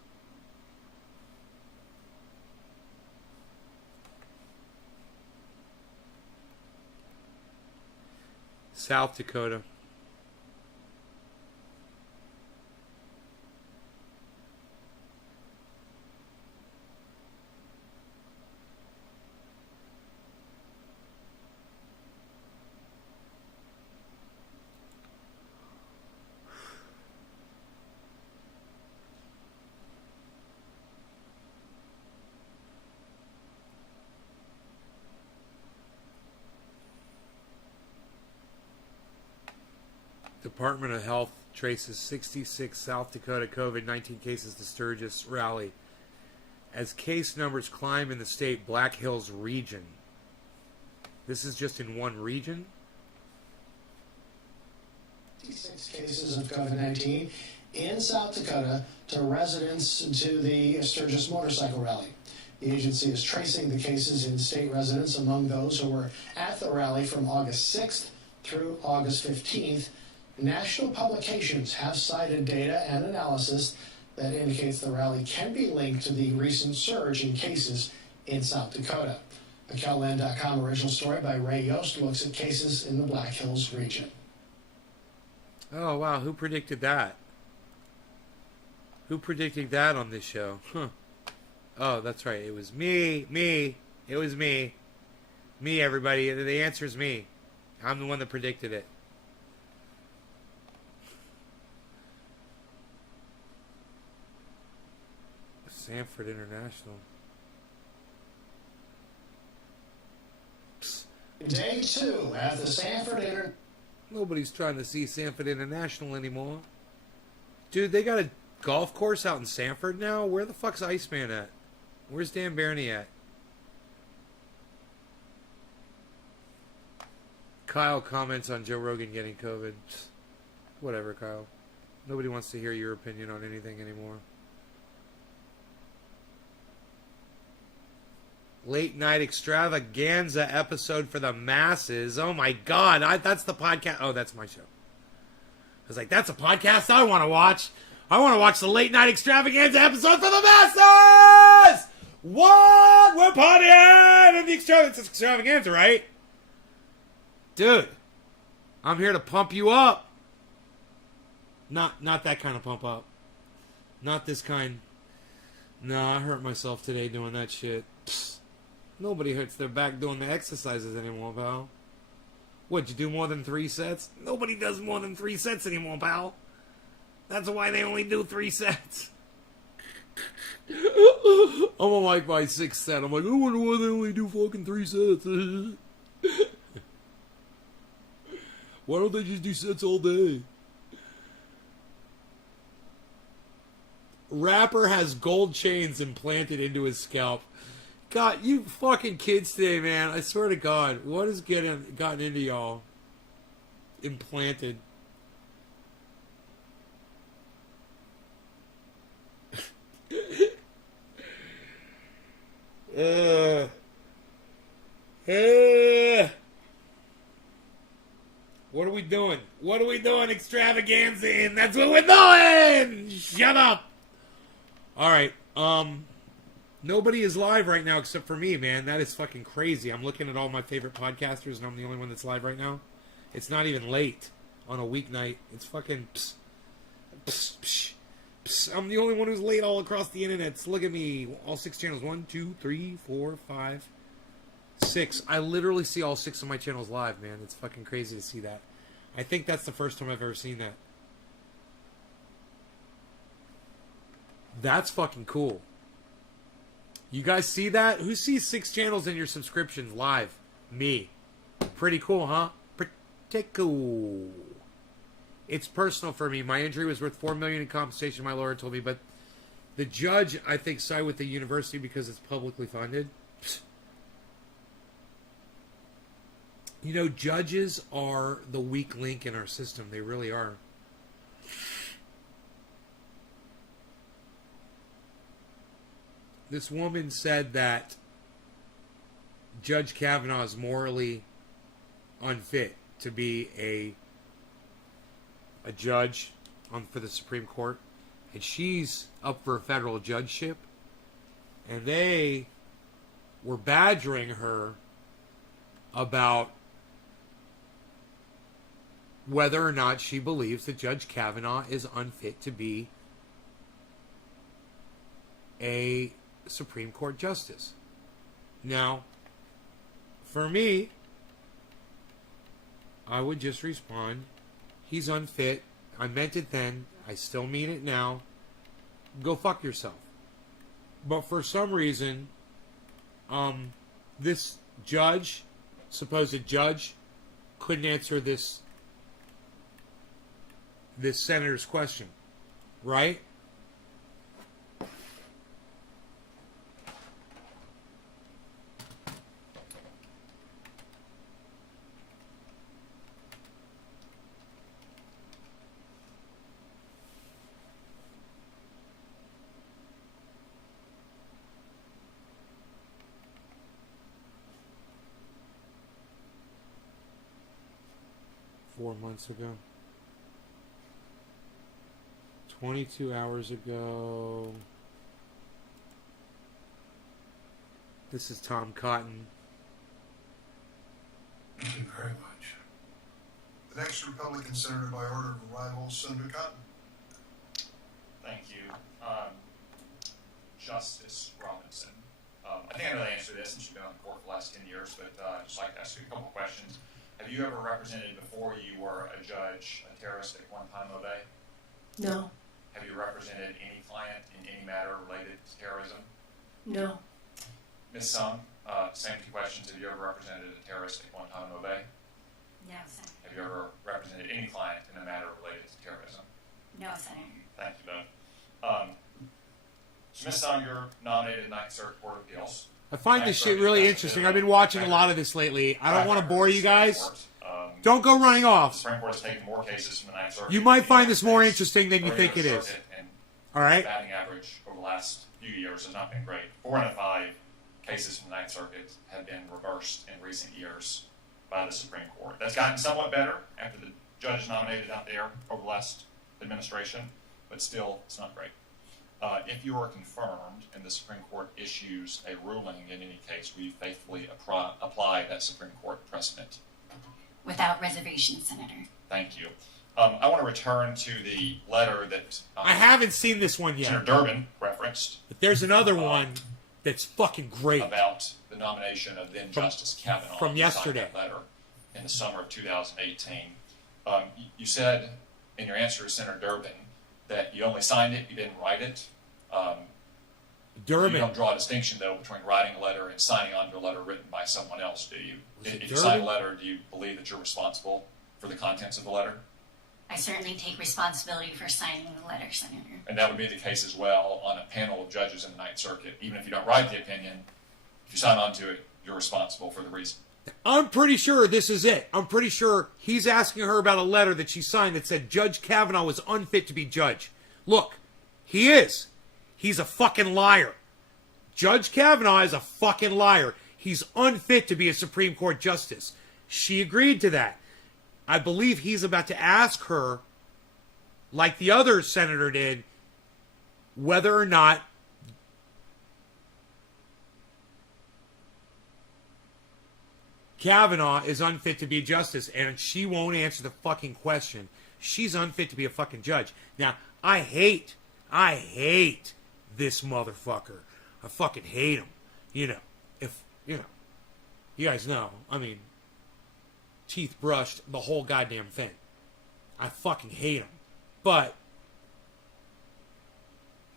South Dakota. Department of Health traces 66 South Dakota COVID-19 cases to Sturgis rally as case numbers climb in the state Black Hills region. This is just in one region? 56 cases of COVID-19 in South Dakota to residents to the Sturgis motorcycle rally. The agency is tracing the cases in state residents among those who were at the rally from August 6th through August 15th. National publications have cited data and analysis that indicates the rally can be linked to the recent surge in cases in South Dakota. A KELLLAND.com original story by Ray Yost looks at cases in the Black Hills region. Oh, wow. Who predicted that? Who predicted that on this show? Huh. Oh, that's right. It was me. It was me. Me, everybody. The answer is me. I'm the one that predicted it. Sanford International. Day 2 at the Sanford International. Nobody's trying to see Sanford International anymore. Dude, they got a golf course out in Sanford now? Where the fuck's Iceman at? Where's Dan Barney at? Kyle comments on Joe Rogan getting COVID. Whatever, Kyle. Nobody wants to hear your opinion on anything anymore. Late Night Extravaganza episode for the masses. Oh my god, that's the podcast. Oh, that's my show. I was like, that's a podcast I want to watch. I want to watch the Late Night Extravaganza episode for the masses! What? We're partying in the extravaganza, right? Dude, I'm here to pump you up. Not that kind of pump up. Not this kind. No, I hurt myself today doing that shit. Psst. Nobody hurts their back doing the exercises anymore, pal. What, you do more than 3 sets? Nobody does more than 3 sets anymore, pal. That's why they only do 3 sets. I'm on like my 6th set. I'm like, I wonder why they only do fucking 3 sets. Why don't they just do sets all day? Rapper has gold chains implanted into his scalp. God, you fucking kids today, man. I swear to God. What has gotten into y'all? Implanted. What are we doing? What are we doing? Extravaganza, and that's what we're doing! Shut up! Alright, nobody is live right now except for me, man. That is fucking crazy. I'm looking at all my favorite podcasters, and I'm the only one that's live right now. It's not even late on a weeknight. It's fucking... Psst, psst, psst, psst. I'm the only one who's late all across the internet. Look at me. All 6 channels. 1, 2, 3, 4, 5, 6. I literally see all 6 of my channels live, man. It's fucking crazy to see that. I think that's the first time I've ever seen that. That's fucking cool. You guys see that? Who sees 6 channels in your subscriptions live? Me. Pretty cool, huh? Pretty cool. It's personal for me. My injury was worth $4 million in compensation, my lawyer told me, but the judge, I think, sided with the university because it's publicly funded. You know, judges are the weak link in our system. They really are. This woman said that Judge Kavanaugh is morally unfit to be a judge for the Supreme Court, and she's up for a federal judgeship, and they were badgering her about whether or not she believes that Judge Kavanaugh is unfit to be a Supreme Court justice. Now, for me, I would just respond, he's unfit. I meant it then. I still mean it now. Go fuck yourself. But for some reason, this judge, supposed judge, couldn't answer this senator's question, right? Four months ago. 22 hours ago. This is Tom Cotton. Thank you very much. The next Republican senator by order of arrival, Senator Cotton. Thank you. Justice Robinson, I think I know the answer to this since you've been on the court for the last 10 years, but I'd just like to ask you a couple of questions. Have you ever represented, before you were a judge, a terrorist at Guantanamo Bay? No. Have you represented any client in any matter related to terrorism? No. Ms. Sung, same two questions. Have you ever represented a terrorist at Guantanamo Bay? No, Senator. Have you ever represented any client in a matter related to terrorism? No, Senator. Thank you, both. So Ms. Sung, you're nominated Ninth Circuit Court of Appeals. I find this shit really interesting. I've been watching a lot of this lately. I don't want to bore you guys. Don't go running The off. Supreme Court has taken more cases from the Ninth Circuit. You might find this more interesting than you think it is. All right? Batting average over the last few years has not been great. 4 out of 5 cases from the Ninth Circuit have been reversed in recent years by the Supreme Court. That's gotten somewhat better after the judges nominated out there over the last administration, but still, it's not great. If you are confirmed and the Supreme Court issues a ruling in any case, will you faithfully apply that Supreme Court precedent? Without reservation, Senator. Thank you. I want to return to the letter that I haven't seen this one yet. Senator Durbin referenced But there's another one that's fucking great. about the nomination of then Justice Kavanaugh. from to sign yesterday. that letter in the summer of 2018. You said in your answer to Senator Durbin that you only signed it, you didn't write it. You Durbin. don't draw a distinction, though, between writing a letter and signing on to a letter written by someone else, do you? Was it If you sign a Durbin? letter, do you believe that you're responsible for the contents of the letter? I certainly take responsibility for signing the letter, Senator. And that would be the case as well on a panel of judges in the Ninth Circuit. Even if you don't write the opinion, if you sign on to it, you're responsible for the reason. I'm pretty sure this is it. I'm pretty sure he's asking her about a letter that she signed that said Judge Kavanaugh was unfit to be judge. Look, he is. He's a fucking liar. Judge Kavanaugh is a fucking liar. He's unfit to be a Supreme Court justice. She agreed to that. I believe he's about to ask her, like the other senator did, whether or not Kavanaugh is unfit to be a justice, and she won't answer the fucking question. She's unfit to be a fucking judge. Now, I hate this motherfucker. I fucking hate him. You guys know, I mean, teeth brushed, the whole goddamn thing. I fucking hate him. But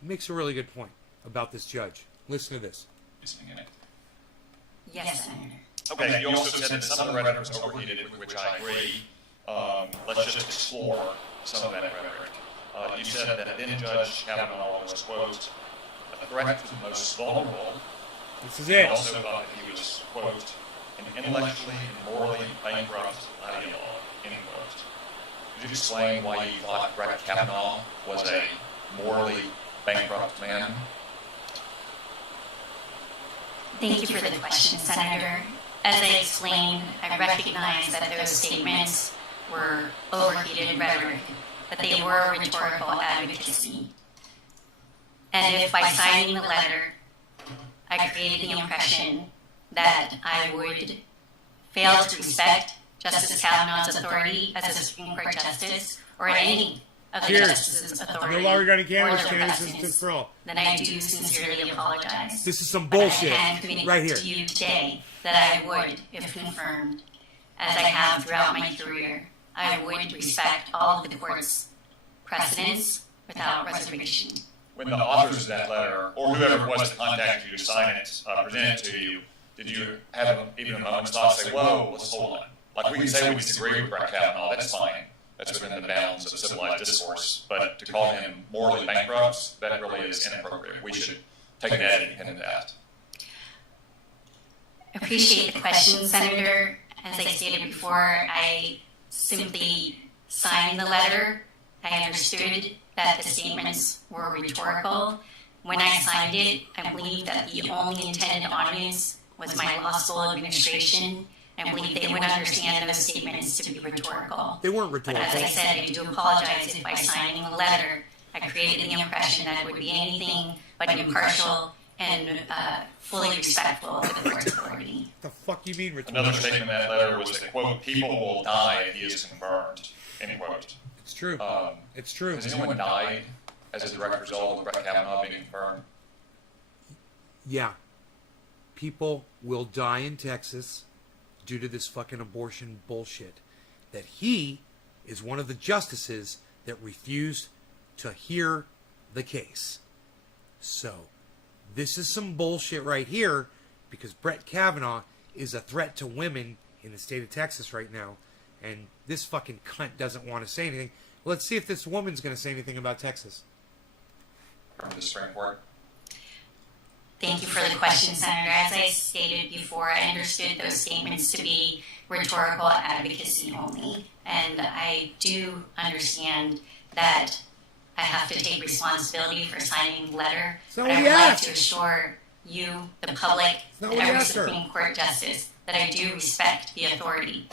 he makes a really good point about this judge. Listen to this. Listening in it. Yes, Senator. Okay, you also said that some of the rhetoric was overheated, with which I agree. Let's just explore some of that rhetoric. You said that then Judge Kavanaugh was, quote, a threat to the most vulnerable. This is You it. also thought that he was, quote, an intellectually and morally bankrupt ideologue, end quote. Could you explain why you thought Brett Kavanaugh was a morally bankrupt man? Thank you for the question, Senator. As I explained, I recognize that those statements were overheated rhetoric, that they were rhetorical advocacy. And if by signing the letter, I created the impression that I would fail to respect Justice Kavanaugh's authority as a Supreme Court justice, or any of the Cheers. justices' authority, No law regarding or cannabis. their Cannabis is precedence, for all. then I do sincerely apologize. This is some But I bullshit can commit right here. to you today that I would, if confirmed, as I have throughout my career, I would respect all of the court's precedents without reservation. When the authors of that letter, or whoever it was that contacted you to sign it, present it to you, did you have even a moment's thought to say, whoa, let's hold on. Like, we can say we disagree with Brett Kavanaugh, that's fine. That's within the bounds of civilized discourse. But to call him morally bankrupt, that really is inappropriate. We should take that independent of that. Appreciate the question, Senator. As I stated before, I simply signed the letter. I understood that the statements were rhetorical. When I signed it, I believed that the only intended audience was my law school administration. I believe they would understand those statements to be rhetorical. They weren't But as I rhetorical. said, I do apologize if by signing the letter, I created the impression that it would be anything but impartial and fully respectful of the court's authority. What the fuck you mean Another rhetorical? statement in that letter was that, quote, people will die if he is confirmed, end quote. It's true. It's true. Has anyone died as a direct result of Brett Kavanaugh being confirmed? Yeah. people will die in Texas due to this fucking abortion bullshit. That he is one of the justices that refused to hear the case. So, this is some bullshit right here, because Brett Kavanaugh is a threat to women in the state of Texas right now, and this fucking cunt doesn't want to say anything. Let's see if this woman's going to say anything about Texas. From the Supreme Court. Thank you for the question, Senator. As I stated before, I understood those statements to be rhetorical advocacy only, and I do understand that I have to take responsibility for signing the letter, So but I we would like asked. to assure you, the public, not and what we every asked her. Supreme Court justice that I do respect the authority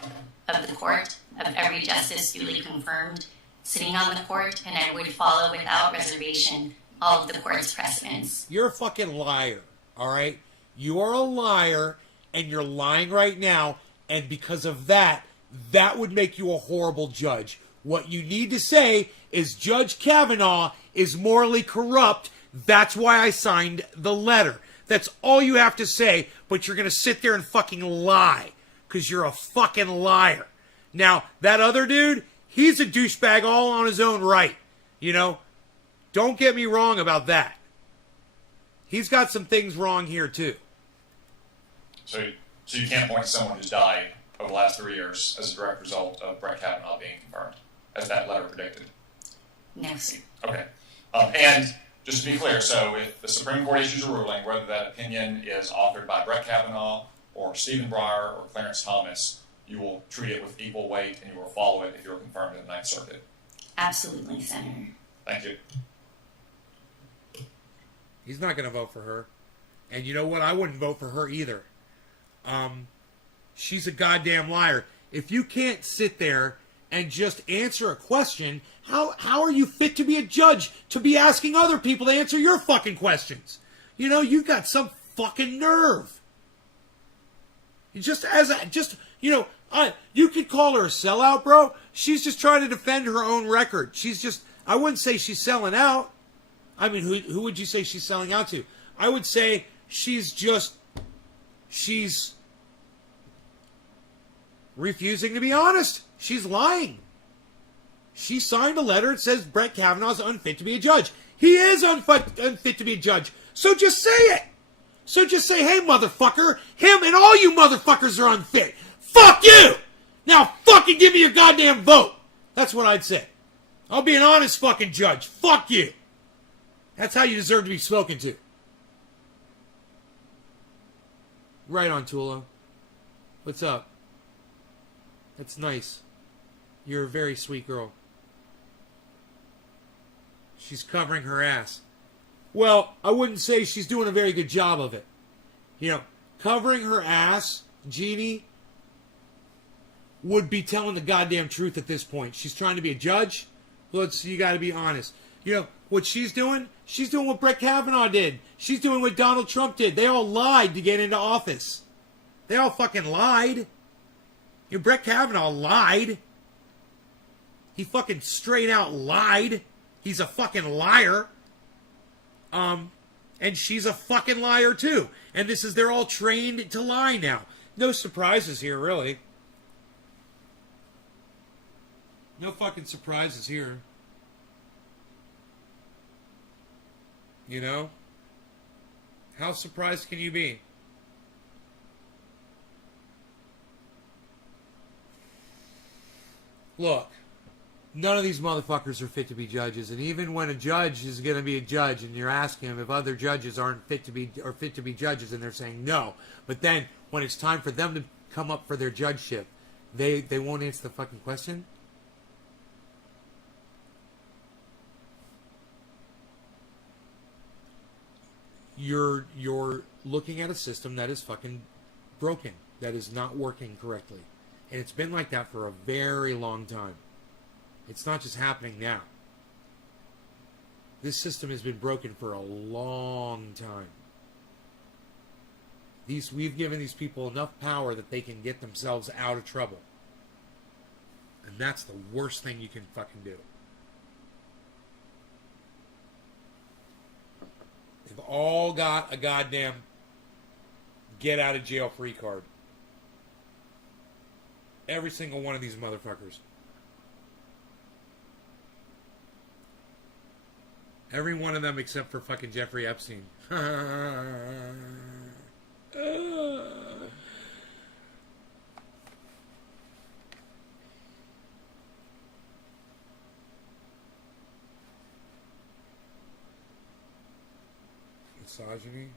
of the court, of every justice duly confirmed sitting on the court, and I would follow without reservation all of the court's precedents. You're a fucking liar, all right? You are a liar, and you're lying right now, and because of that, that would make you a horrible judge. What you need to say is Judge Kavanaugh is morally corrupt. That's why I signed the letter. That's all you have to say, but you're going to sit there and fucking lie, because you're a fucking liar. Now, that other dude, he's a douchebag all on his own right, you know? Don't get me wrong about that. He's got some things wrong here, too. So you can't point to someone who's died over the last 3 years as a direct result of Brett Kavanaugh being confirmed, as that letter predicted. No, sir. Okay. And just to be clear, so if the Supreme Court issues a ruling, whether that opinion is authored by Brett Kavanaugh or Stephen Breyer or Clarence Thomas, you will treat it with equal weight and you will follow it if you're confirmed in the Ninth Circuit. Absolutely, Senator. Thank you. He's not going to vote for her. And you know what? I wouldn't vote for her either. She's a goddamn liar. If you can't sit there and just answer a question, how are you fit to be a judge to be asking other people to answer your fucking questions? You know, you got some fucking nerve. You you could call her a sellout, bro. She's just trying to defend her own record. I wouldn't say she's selling out. I mean, who would you say she's selling out to? I would say she's refusing to be honest. She's lying. She signed a letter that says Brett Kavanaugh's unfit to be a judge. He is unfit to be a judge. So just say it. So just say, hey, motherfucker, him and all you motherfuckers are unfit. Fuck you! Now fucking give me your goddamn vote. That's what I'd say. I'll be an honest fucking judge. Fuck you. That's how you deserve to be spoken to. Right on, Tulo. What's up? That's nice. You're a very sweet girl. She's covering her ass. Well, I wouldn't say she's doing a very good job of it. You know, covering her ass, Jeannie, would be telling the goddamn truth at this point. She's trying to be a judge. You got to be honest. You know, what she's doing? She's doing what Brett Kavanaugh did. She's doing what Donald Trump did. They all lied to get into office. They all fucking lied. Brett Kavanaugh lied. He fucking straight out lied. He's a fucking liar. And she's a fucking liar too. And they're all trained to lie now. No surprises here, really. No fucking surprises here. You know? How surprised can you be? Look, none of these motherfuckers are fit to be judges, and even when a judge is going to be a judge, and you're asking them if other judges aren't fit to be judges, and they're saying no, but then when it's time for them to come up for their judgeship, they won't answer the fucking question. You're looking at a system that is fucking broken, that is not working correctly. And it's been like that for a very long time. It's not just happening now. This system has been broken for a long time. We've given these people enough power that they can get themselves out of trouble. And that's the worst thing you can fucking do. They've all got a goddamn get out of jail free card. Every single one of these motherfuckers. Every one of them except for fucking Jeffrey Epstein. Misogyny.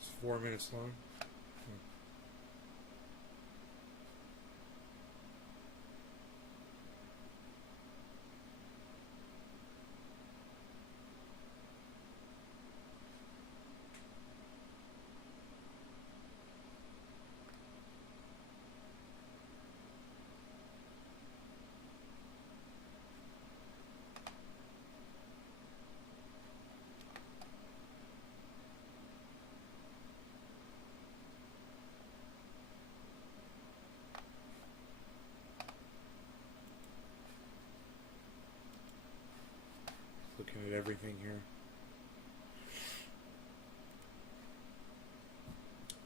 It's 4 minutes long. Looking at everything here.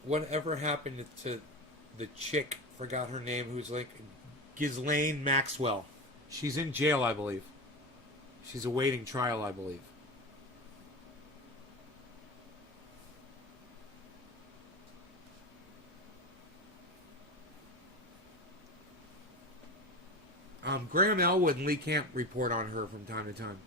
Whatever happened to the chick, forgot her name, who's like Ghislaine Maxwell? She's in jail, I believe. She's awaiting trial, I believe. Graham Elwood and Lee Camp report on her from time to time.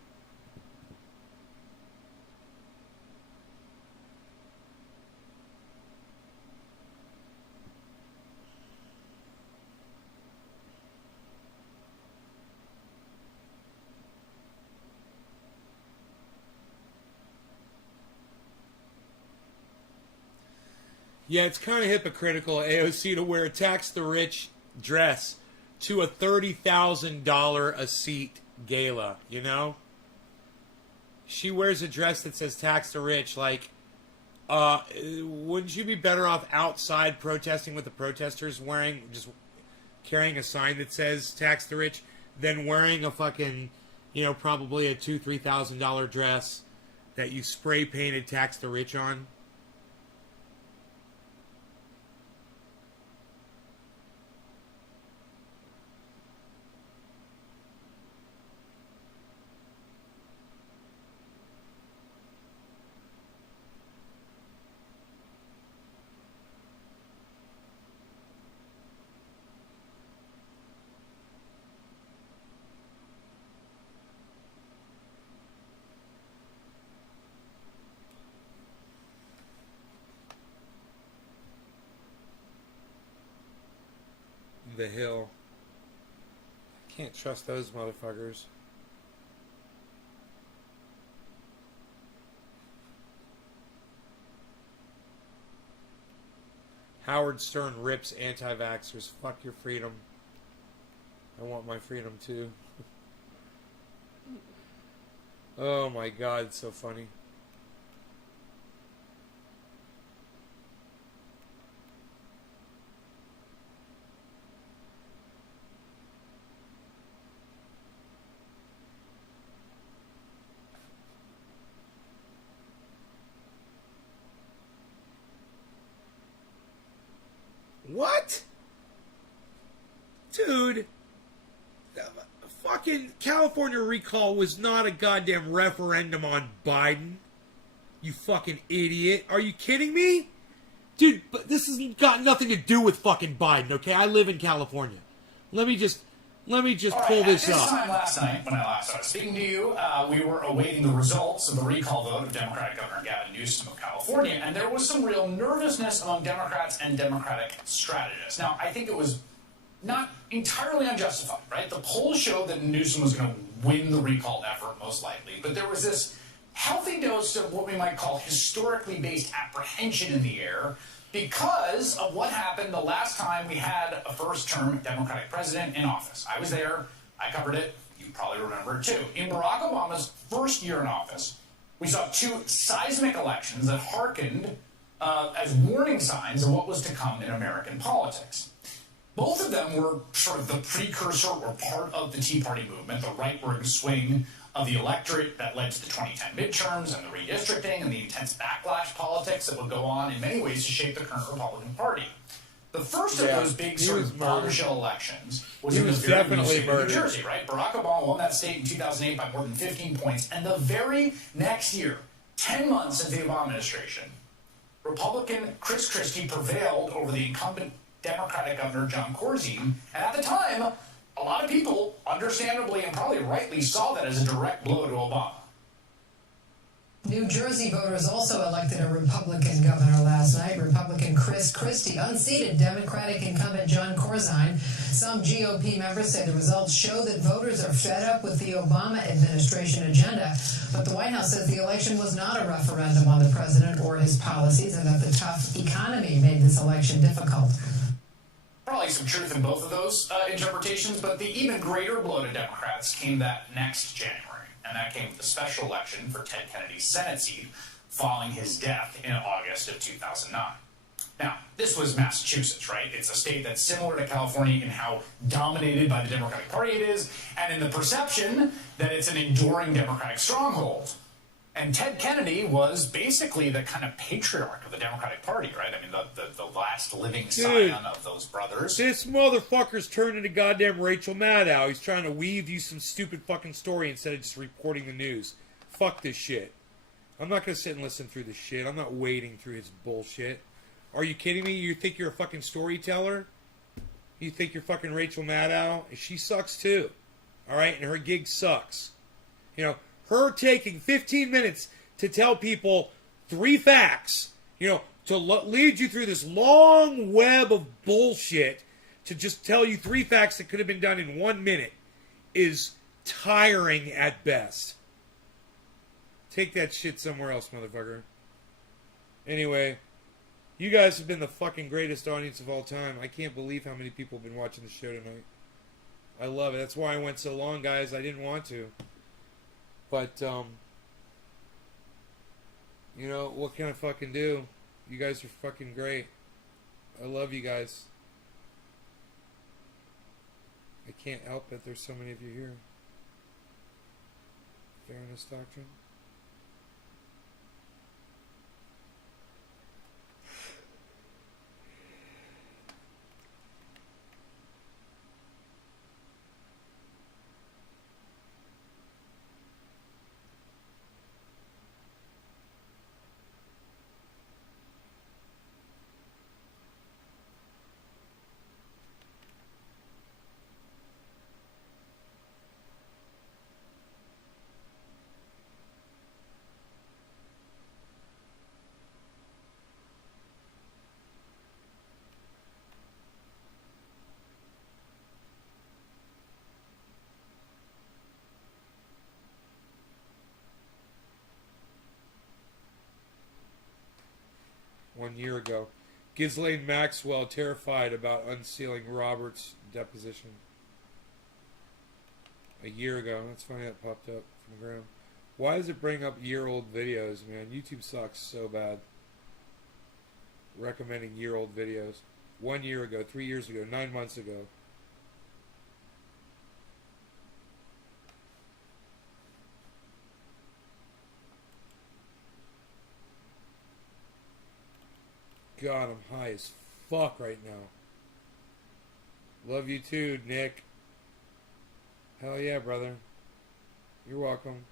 Yeah, it's kind of hypocritical, AOC, to wear a tax the rich dress to a $30,000 a seat gala, you know? She wears a dress that says tax the rich, like, wouldn't you be better off outside protesting with the protesters just carrying a sign that says tax the rich than wearing a fucking, probably a $2,000-$3,000 dress that you spray painted tax the rich on? The Hill. Can't trust those motherfuckers. Howard Stern rips anti-vaxxers. Fuck your freedom. I want my freedom too. Oh my god, it's so funny. What? Dude, the fucking California recall was not a goddamn referendum on Biden. You fucking idiot. Are you kidding me? Dude, but this has got nothing to do with fucking Biden, okay? I live in California. Let me just pull this up. At this time last night, when I last started speaking to you, we were awaiting the results of the recall vote of Democratic Governor Gavin Newsom of California, and there was some real nervousness among Democrats and Democratic strategists. Now, I think it was not entirely unjustified, right? The polls showed that Newsom was going to win the recall effort, most likely, but there was this healthy dose of what we might call historically based apprehension in the air because of what happened the last time we had a first-term Democratic president in office. I was there. I covered it. You probably remember it, too. In Barack Obama's first year in office, we saw two seismic elections that hearkened as warning signs of what was to come in American politics. Both of them were sort of the precursor or part of the Tea Party movement, the right-wing swing of the electorate that led to the 2010 midterms and the redistricting and the intense backlash politics that would go on in many ways to shape the current Republican Party. The first of those big sort of bombshell elections was in the very blue state of New Jersey, right? Barack Obama won that state in 2008 by more than 15 points, and the very next year, 10 months into the Obama administration, Republican Chris Christie prevailed over the incumbent Democratic Governor John Corzine, and at the time, a lot of people, understandably and probably rightly, saw that as a direct blow to Obama. New Jersey voters also elected a Republican governor last night. Republican Chris Christie unseated Democratic incumbent John Corzine. Some GOP members say the results show that voters are fed up with the Obama administration agenda. But the White House says the election was not a referendum on the president or his policies, and that the tough economy made this election difficult. Probably some truth in both of those interpretations, but the even greater blow to Democrats came that next January. And that came with the special election for Ted Kennedy's Senate seat following his death in August of 2009. Now, this was Massachusetts, right? It's a state that's similar to California in how dominated by the Democratic Party it is, and in the perception that it's an enduring Democratic stronghold. And Ted Kennedy was basically the kind of patriarch of the Democratic Party, right? I mean, the last living scion of those brothers. This motherfucker's turned into goddamn Rachel Maddow. He's trying to weave you some stupid fucking story instead of just reporting the news. Fuck this shit. I'm not going to sit and listen through this shit. I'm not wading through his bullshit. Are you kidding me? You think you're a fucking storyteller? You think you're fucking Rachel Maddow? She sucks too. Alright? And her gig sucks. You know, her taking 15 minutes to tell people 3 facts, you know, to lead you through this long web of bullshit to just tell you 3 facts that could have been done in 1 minute is tiring at best. Take that shit somewhere else, motherfucker. Anyway, you guys have been the fucking greatest audience of all time. I can't believe how many people have been watching the show tonight. I love it. That's why I went so long, guys. I didn't want to. But, you know, what can I fucking do? You guys are fucking great. I love you guys. I can't help it. There's so many of you here. Fairness doctrine. One year ago. Ghislaine Maxwell terrified about unsealing Robert's deposition. A year ago. That's funny that popped up from Graham. Why does it bring up year-old videos, man? YouTube sucks so bad. Recommending year-old videos. 1 year ago, 3 years ago, 9 months ago. God, I'm high as fuck right now. Love you too, Nick. Hell yeah, brother. You're welcome.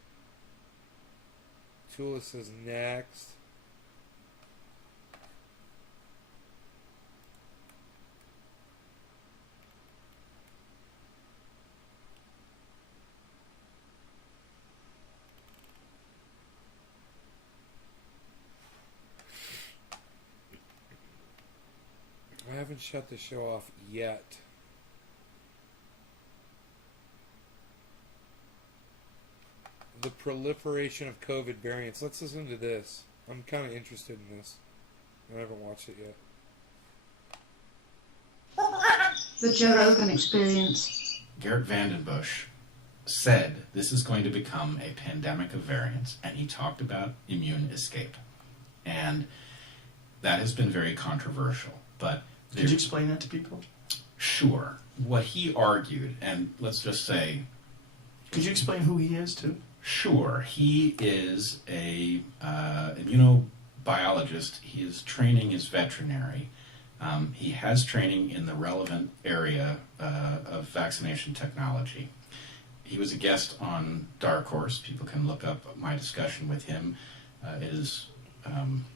Tula says next. I haven't shut the show off yet. The proliferation of COVID variants. Let's listen to this. I'm kind of interested in this. I haven't watched it yet. The Joe Rogan Experience. Garrett Vandenbush said this is going to become a pandemic of variants, and he talked about immune escape. And that has been very controversial. But did you explain that to people? Sure. What he argued, and let's just say... Could you explain who he is, too? Sure. He is a immunobiologist. His training is veterinary. He has training in the relevant area of vaccination technology. He was a guest on Dark Horse. People can look up my discussion with him.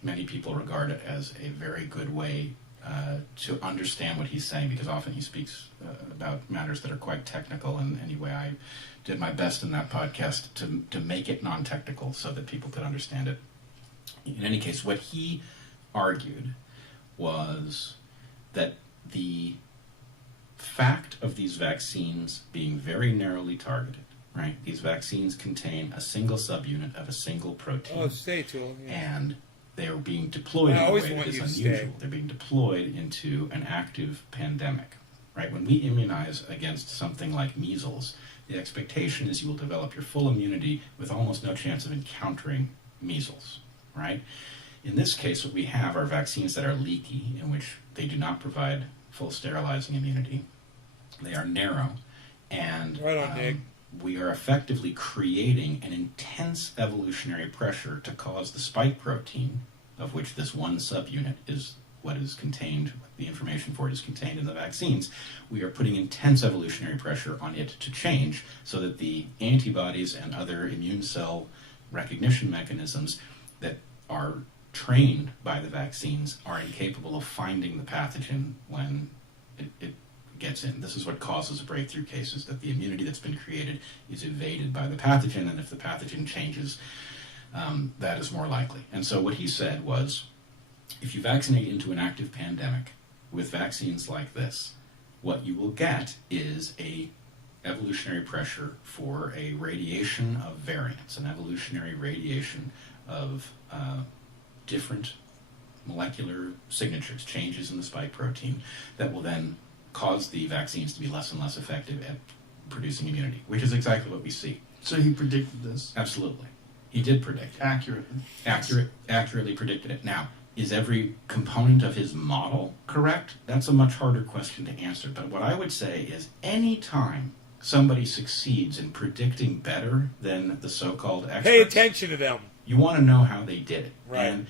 Many people regard it as a very good way to understand what he's saying, because often he speaks about matters that are quite technical, and anyway, I did my best in that podcast to make it non-technical so that people could understand it. In any case, what he argued was that the fact of these vaccines being very narrowly targeted, right? These vaccines contain a single subunit of a single protein. Oh, stay, Tool. Yeah. And they are being deployed in a way that is unusual. They're being deployed into an active pandemic, right? When we immunize against something like measles, the expectation is you will develop your full immunity with almost no chance of encountering measles, right? In this case, what we have are vaccines that are leaky, in which they do not provide full sterilizing immunity. They are narrow, and right on, Nick. We are effectively creating an intense evolutionary pressure to cause the spike protein, of which this one subunit is what is contained, the information for it is contained in the vaccines. We are putting intense evolutionary pressure on it to change so that the antibodies and other immune cell recognition mechanisms that are trained by the vaccines are incapable of finding the pathogen when it gets in. This is what causes breakthrough cases, that the immunity that's been created is evaded by the pathogen, and if the pathogen changes, that is more likely. And so what he said was, if you vaccinate into an active pandemic with vaccines like this, what you will get is a evolutionary pressure for a radiation of variants, an evolutionary radiation of different molecular signatures, changes in the spike protein, that will then cause the vaccines to be less and less effective at producing immunity, which is exactly what we see. So he predicted this? Absolutely. He did predict it. Accurately predicted it. Now, is every component of his model correct? That's a much harder question to answer. But what I would say is any time somebody succeeds in predicting better than the so-called experts, pay attention to them. You want to know how they did it. Right. And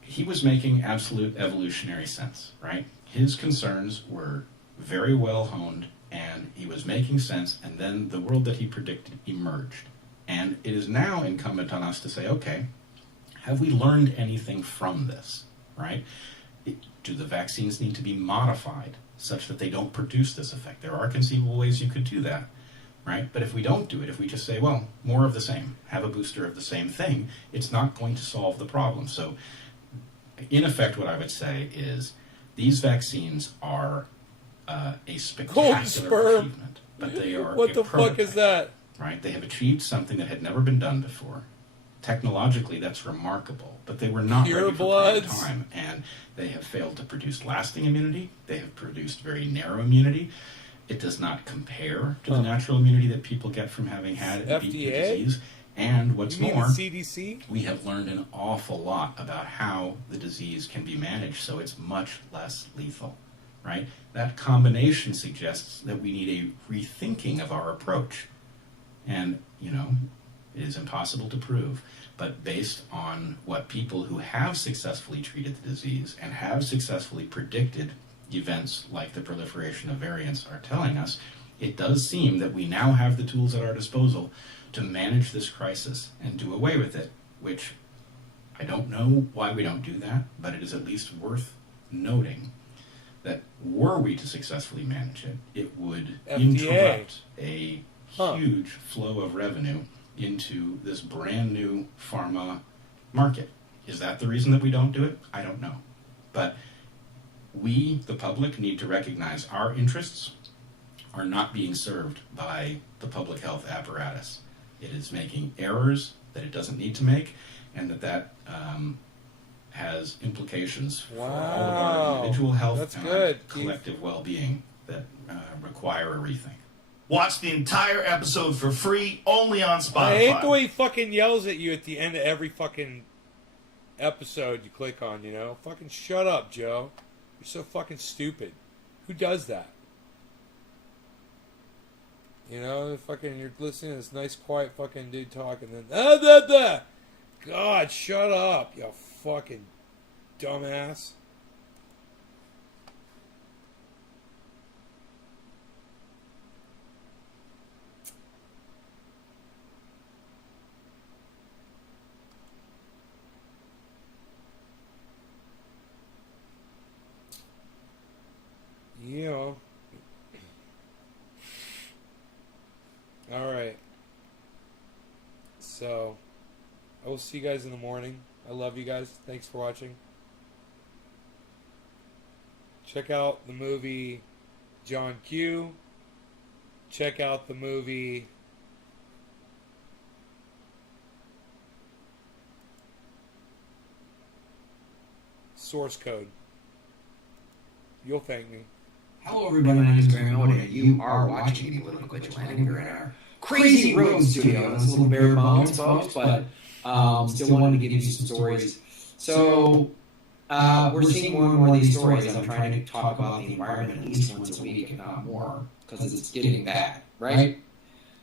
he was making absolute evolutionary sense, right? His concerns were very well honed, and he was making sense, and then the world that he predicted emerged. And it is now incumbent on us to say, okay, have we learned anything from this, right? Do the vaccines need to be modified such that they don't produce this effect? There are conceivable ways you could do that, right? But if we don't do it, if we just say, well, more of the same, have a booster of the same thing, it's not going to solve the problem. So, in effect, what I would say is these vaccines are a spectacular achievement, but they are what the fuck is that? Right? They have achieved something that had never been done before. Technologically, that's remarkable, but they were not ready for prime time, and they have failed to produce lasting immunity. They have produced very narrow immunity. It does not compare to the natural immunity that people get from having had a disease. And what's more, the CDC? We have learned an awful lot about how the disease can be managed so it's much less lethal, right? That combination suggests that we need a rethinking of our approach. And, you know, it is impossible to prove, but based on what people who have successfully treated the disease and have successfully predicted events like the proliferation of variants are telling us, it does seem that we now have the tools at our disposal to manage this crisis and do away with it, which I don't know why we don't do that, but it is at least worth noting that were we to successfully manage it, it would interrupt a huge flow of revenue into this brand new pharma market. Is that the reason that we don't do it? I don't know. But we, the public, need to recognize our interests are not being served by the public health apparatus. It is making errors that it doesn't need to make, and that has implications for all of our individual health and our collective well-being that require a rethink. Watch the entire episode for free, only on Spotify. I hate the way he fucking yells at you at the end of every fucking episode you click on, you know? Fucking shut up, Joe. You're so fucking stupid. Who does that? You know, fucking, you're listening to this nice, quiet fucking dude talk, and then, God, shut up, you fucking dumbass. Yeah. Alright. So, I will see you guys in the morning. I love you guys. Thanks for watching. Check out the movie John Q. Check out the movie Source Code. You'll thank me. Hello everybody, my name is Graham Mode, and you are watching the Political Vigilante. We're in our crazy road studio. It's a little bare bones, folks, but still wanted to give you some stories. So, we're seeing more and more of these stories. I'm trying to talk about the environment at least once a week, if not more, because it's getting bad, right?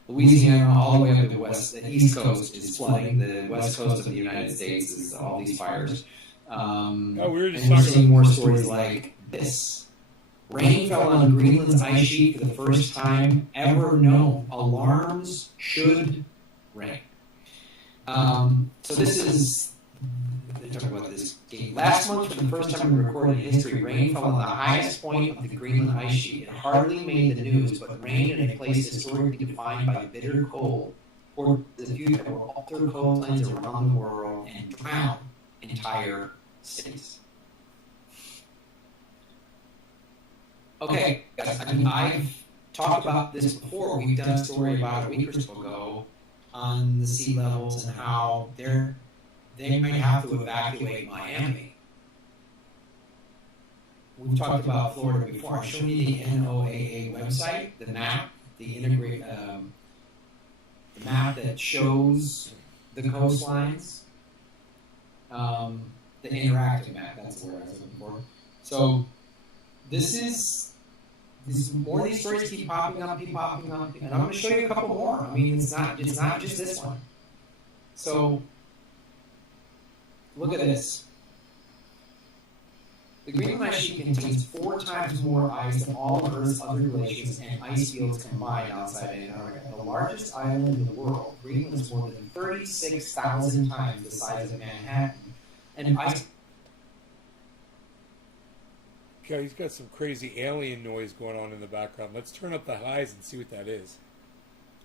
Louisiana, all the way up to the East Coast is flooding. The West Coast of the United States is all these fires. We were just and we're talking seeing about more stories like this. Rain fell on Greenland's ice sheet for the first time ever known. Alarms should ring. So this is, let's talk about this game. Last month, for the first time in recorded history, rain fell on the highest point of the Greenland ice sheet. It hardly made the news, but rain in a place historically defined by bitter cold poured the future that will alter coastlines around the world and drown entire cities. Okay, guys, I mean, I've talked about this before. We've done a story about a week or so ago on the sea levels and how they might have to evacuate Miami. We've talked about Florida before. I've shown you the NOAA website, the map, the map that shows the coastlines, the interactive map. That's the word I was looking for. So more of these stories keep popping up, and I'm going to show you a couple more. I mean, it's not just this one. So, look at this. The Greenland ice sheet contains 4 times more ice than all of Earth's other glaciers and ice fields combined outside Antarctica. The largest island in the world, Greenland is more than 36,000 times the size of Manhattan, and ice. Okay, he's got some crazy alien noise going on in the background. Let's turn up the highs and see what that is.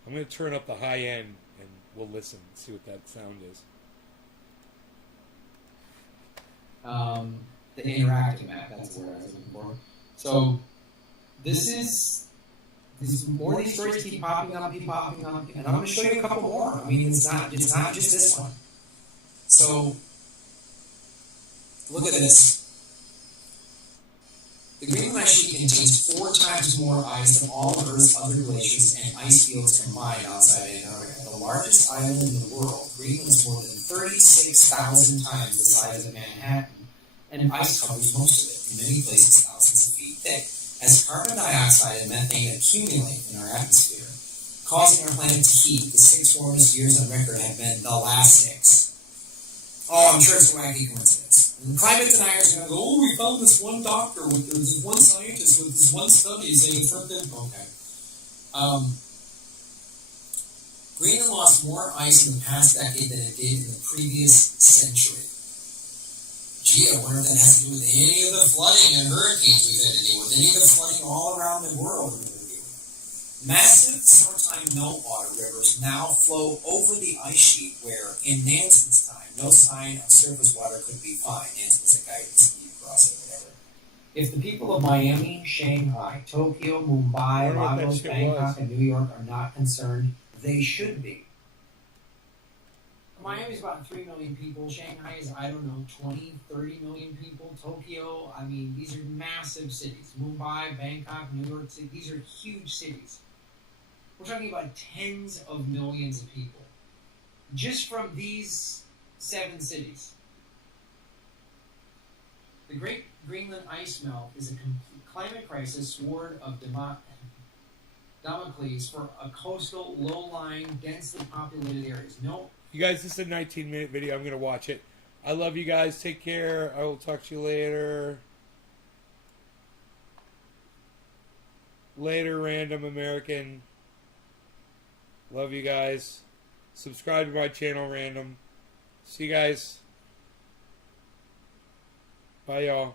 I'm going to turn up the high end and we'll listen and see what that sound is. The interactive map, that's the word I was looking for. So, more of these stories keep popping up, and I'm going to show you a couple more. I mean, it's not just this one. So, look at this. The Greenland ice sheet contains 4 times more ice than all of Earth's other glaciers and ice fields combined outside Antarctica. The largest island in the world, Greenland is more than 36,000 times the size of Manhattan, and ice covers most of it, in many places thousands of feet thick. As carbon dioxide and methane accumulate in our atmosphere, causing our planet to heat, the 6 warmest years on record have been the last 6. Oh, I'm sure it's a wacky coincidence. And climate deniers are going to go, oh, we found this one doctor, this one scientist with this one study saying it's not good. Okay. Greenland lost more ice in the past decade than it did in the previous century. Gee, I wonder if that has to do with any of the flooding and hurricanes we've had to deal with, any of the flooding all around the world we've had to deal with. Massive summertime meltwater rivers now flow over the ice sheet where, in Nansen's time, no sign of surface water could be found. Nansen was a guy who skied across it, whatever. If the people of Miami, Shanghai, Tokyo, Mumbai, Lagos, Bangkok, and New York are not concerned, they should be. Miami's about 3 million people. Shanghai is, 20, 30 million people. Tokyo, these are massive cities. Mumbai, Bangkok, New York City, these are huge cities. We're talking about tens of millions of people. Just from these 7 cities. The Great Greenland Ice Melt is a climate crisis sword of Damocles for a coastal, low-lying, densely populated areas. No. You guys, this is a 19-minute video. I'm going to watch it. I love you guys. Take care. I will talk to you later. Later, random American. Love you guys. Subscribe to my channel, random. See you guys. Bye, y'all.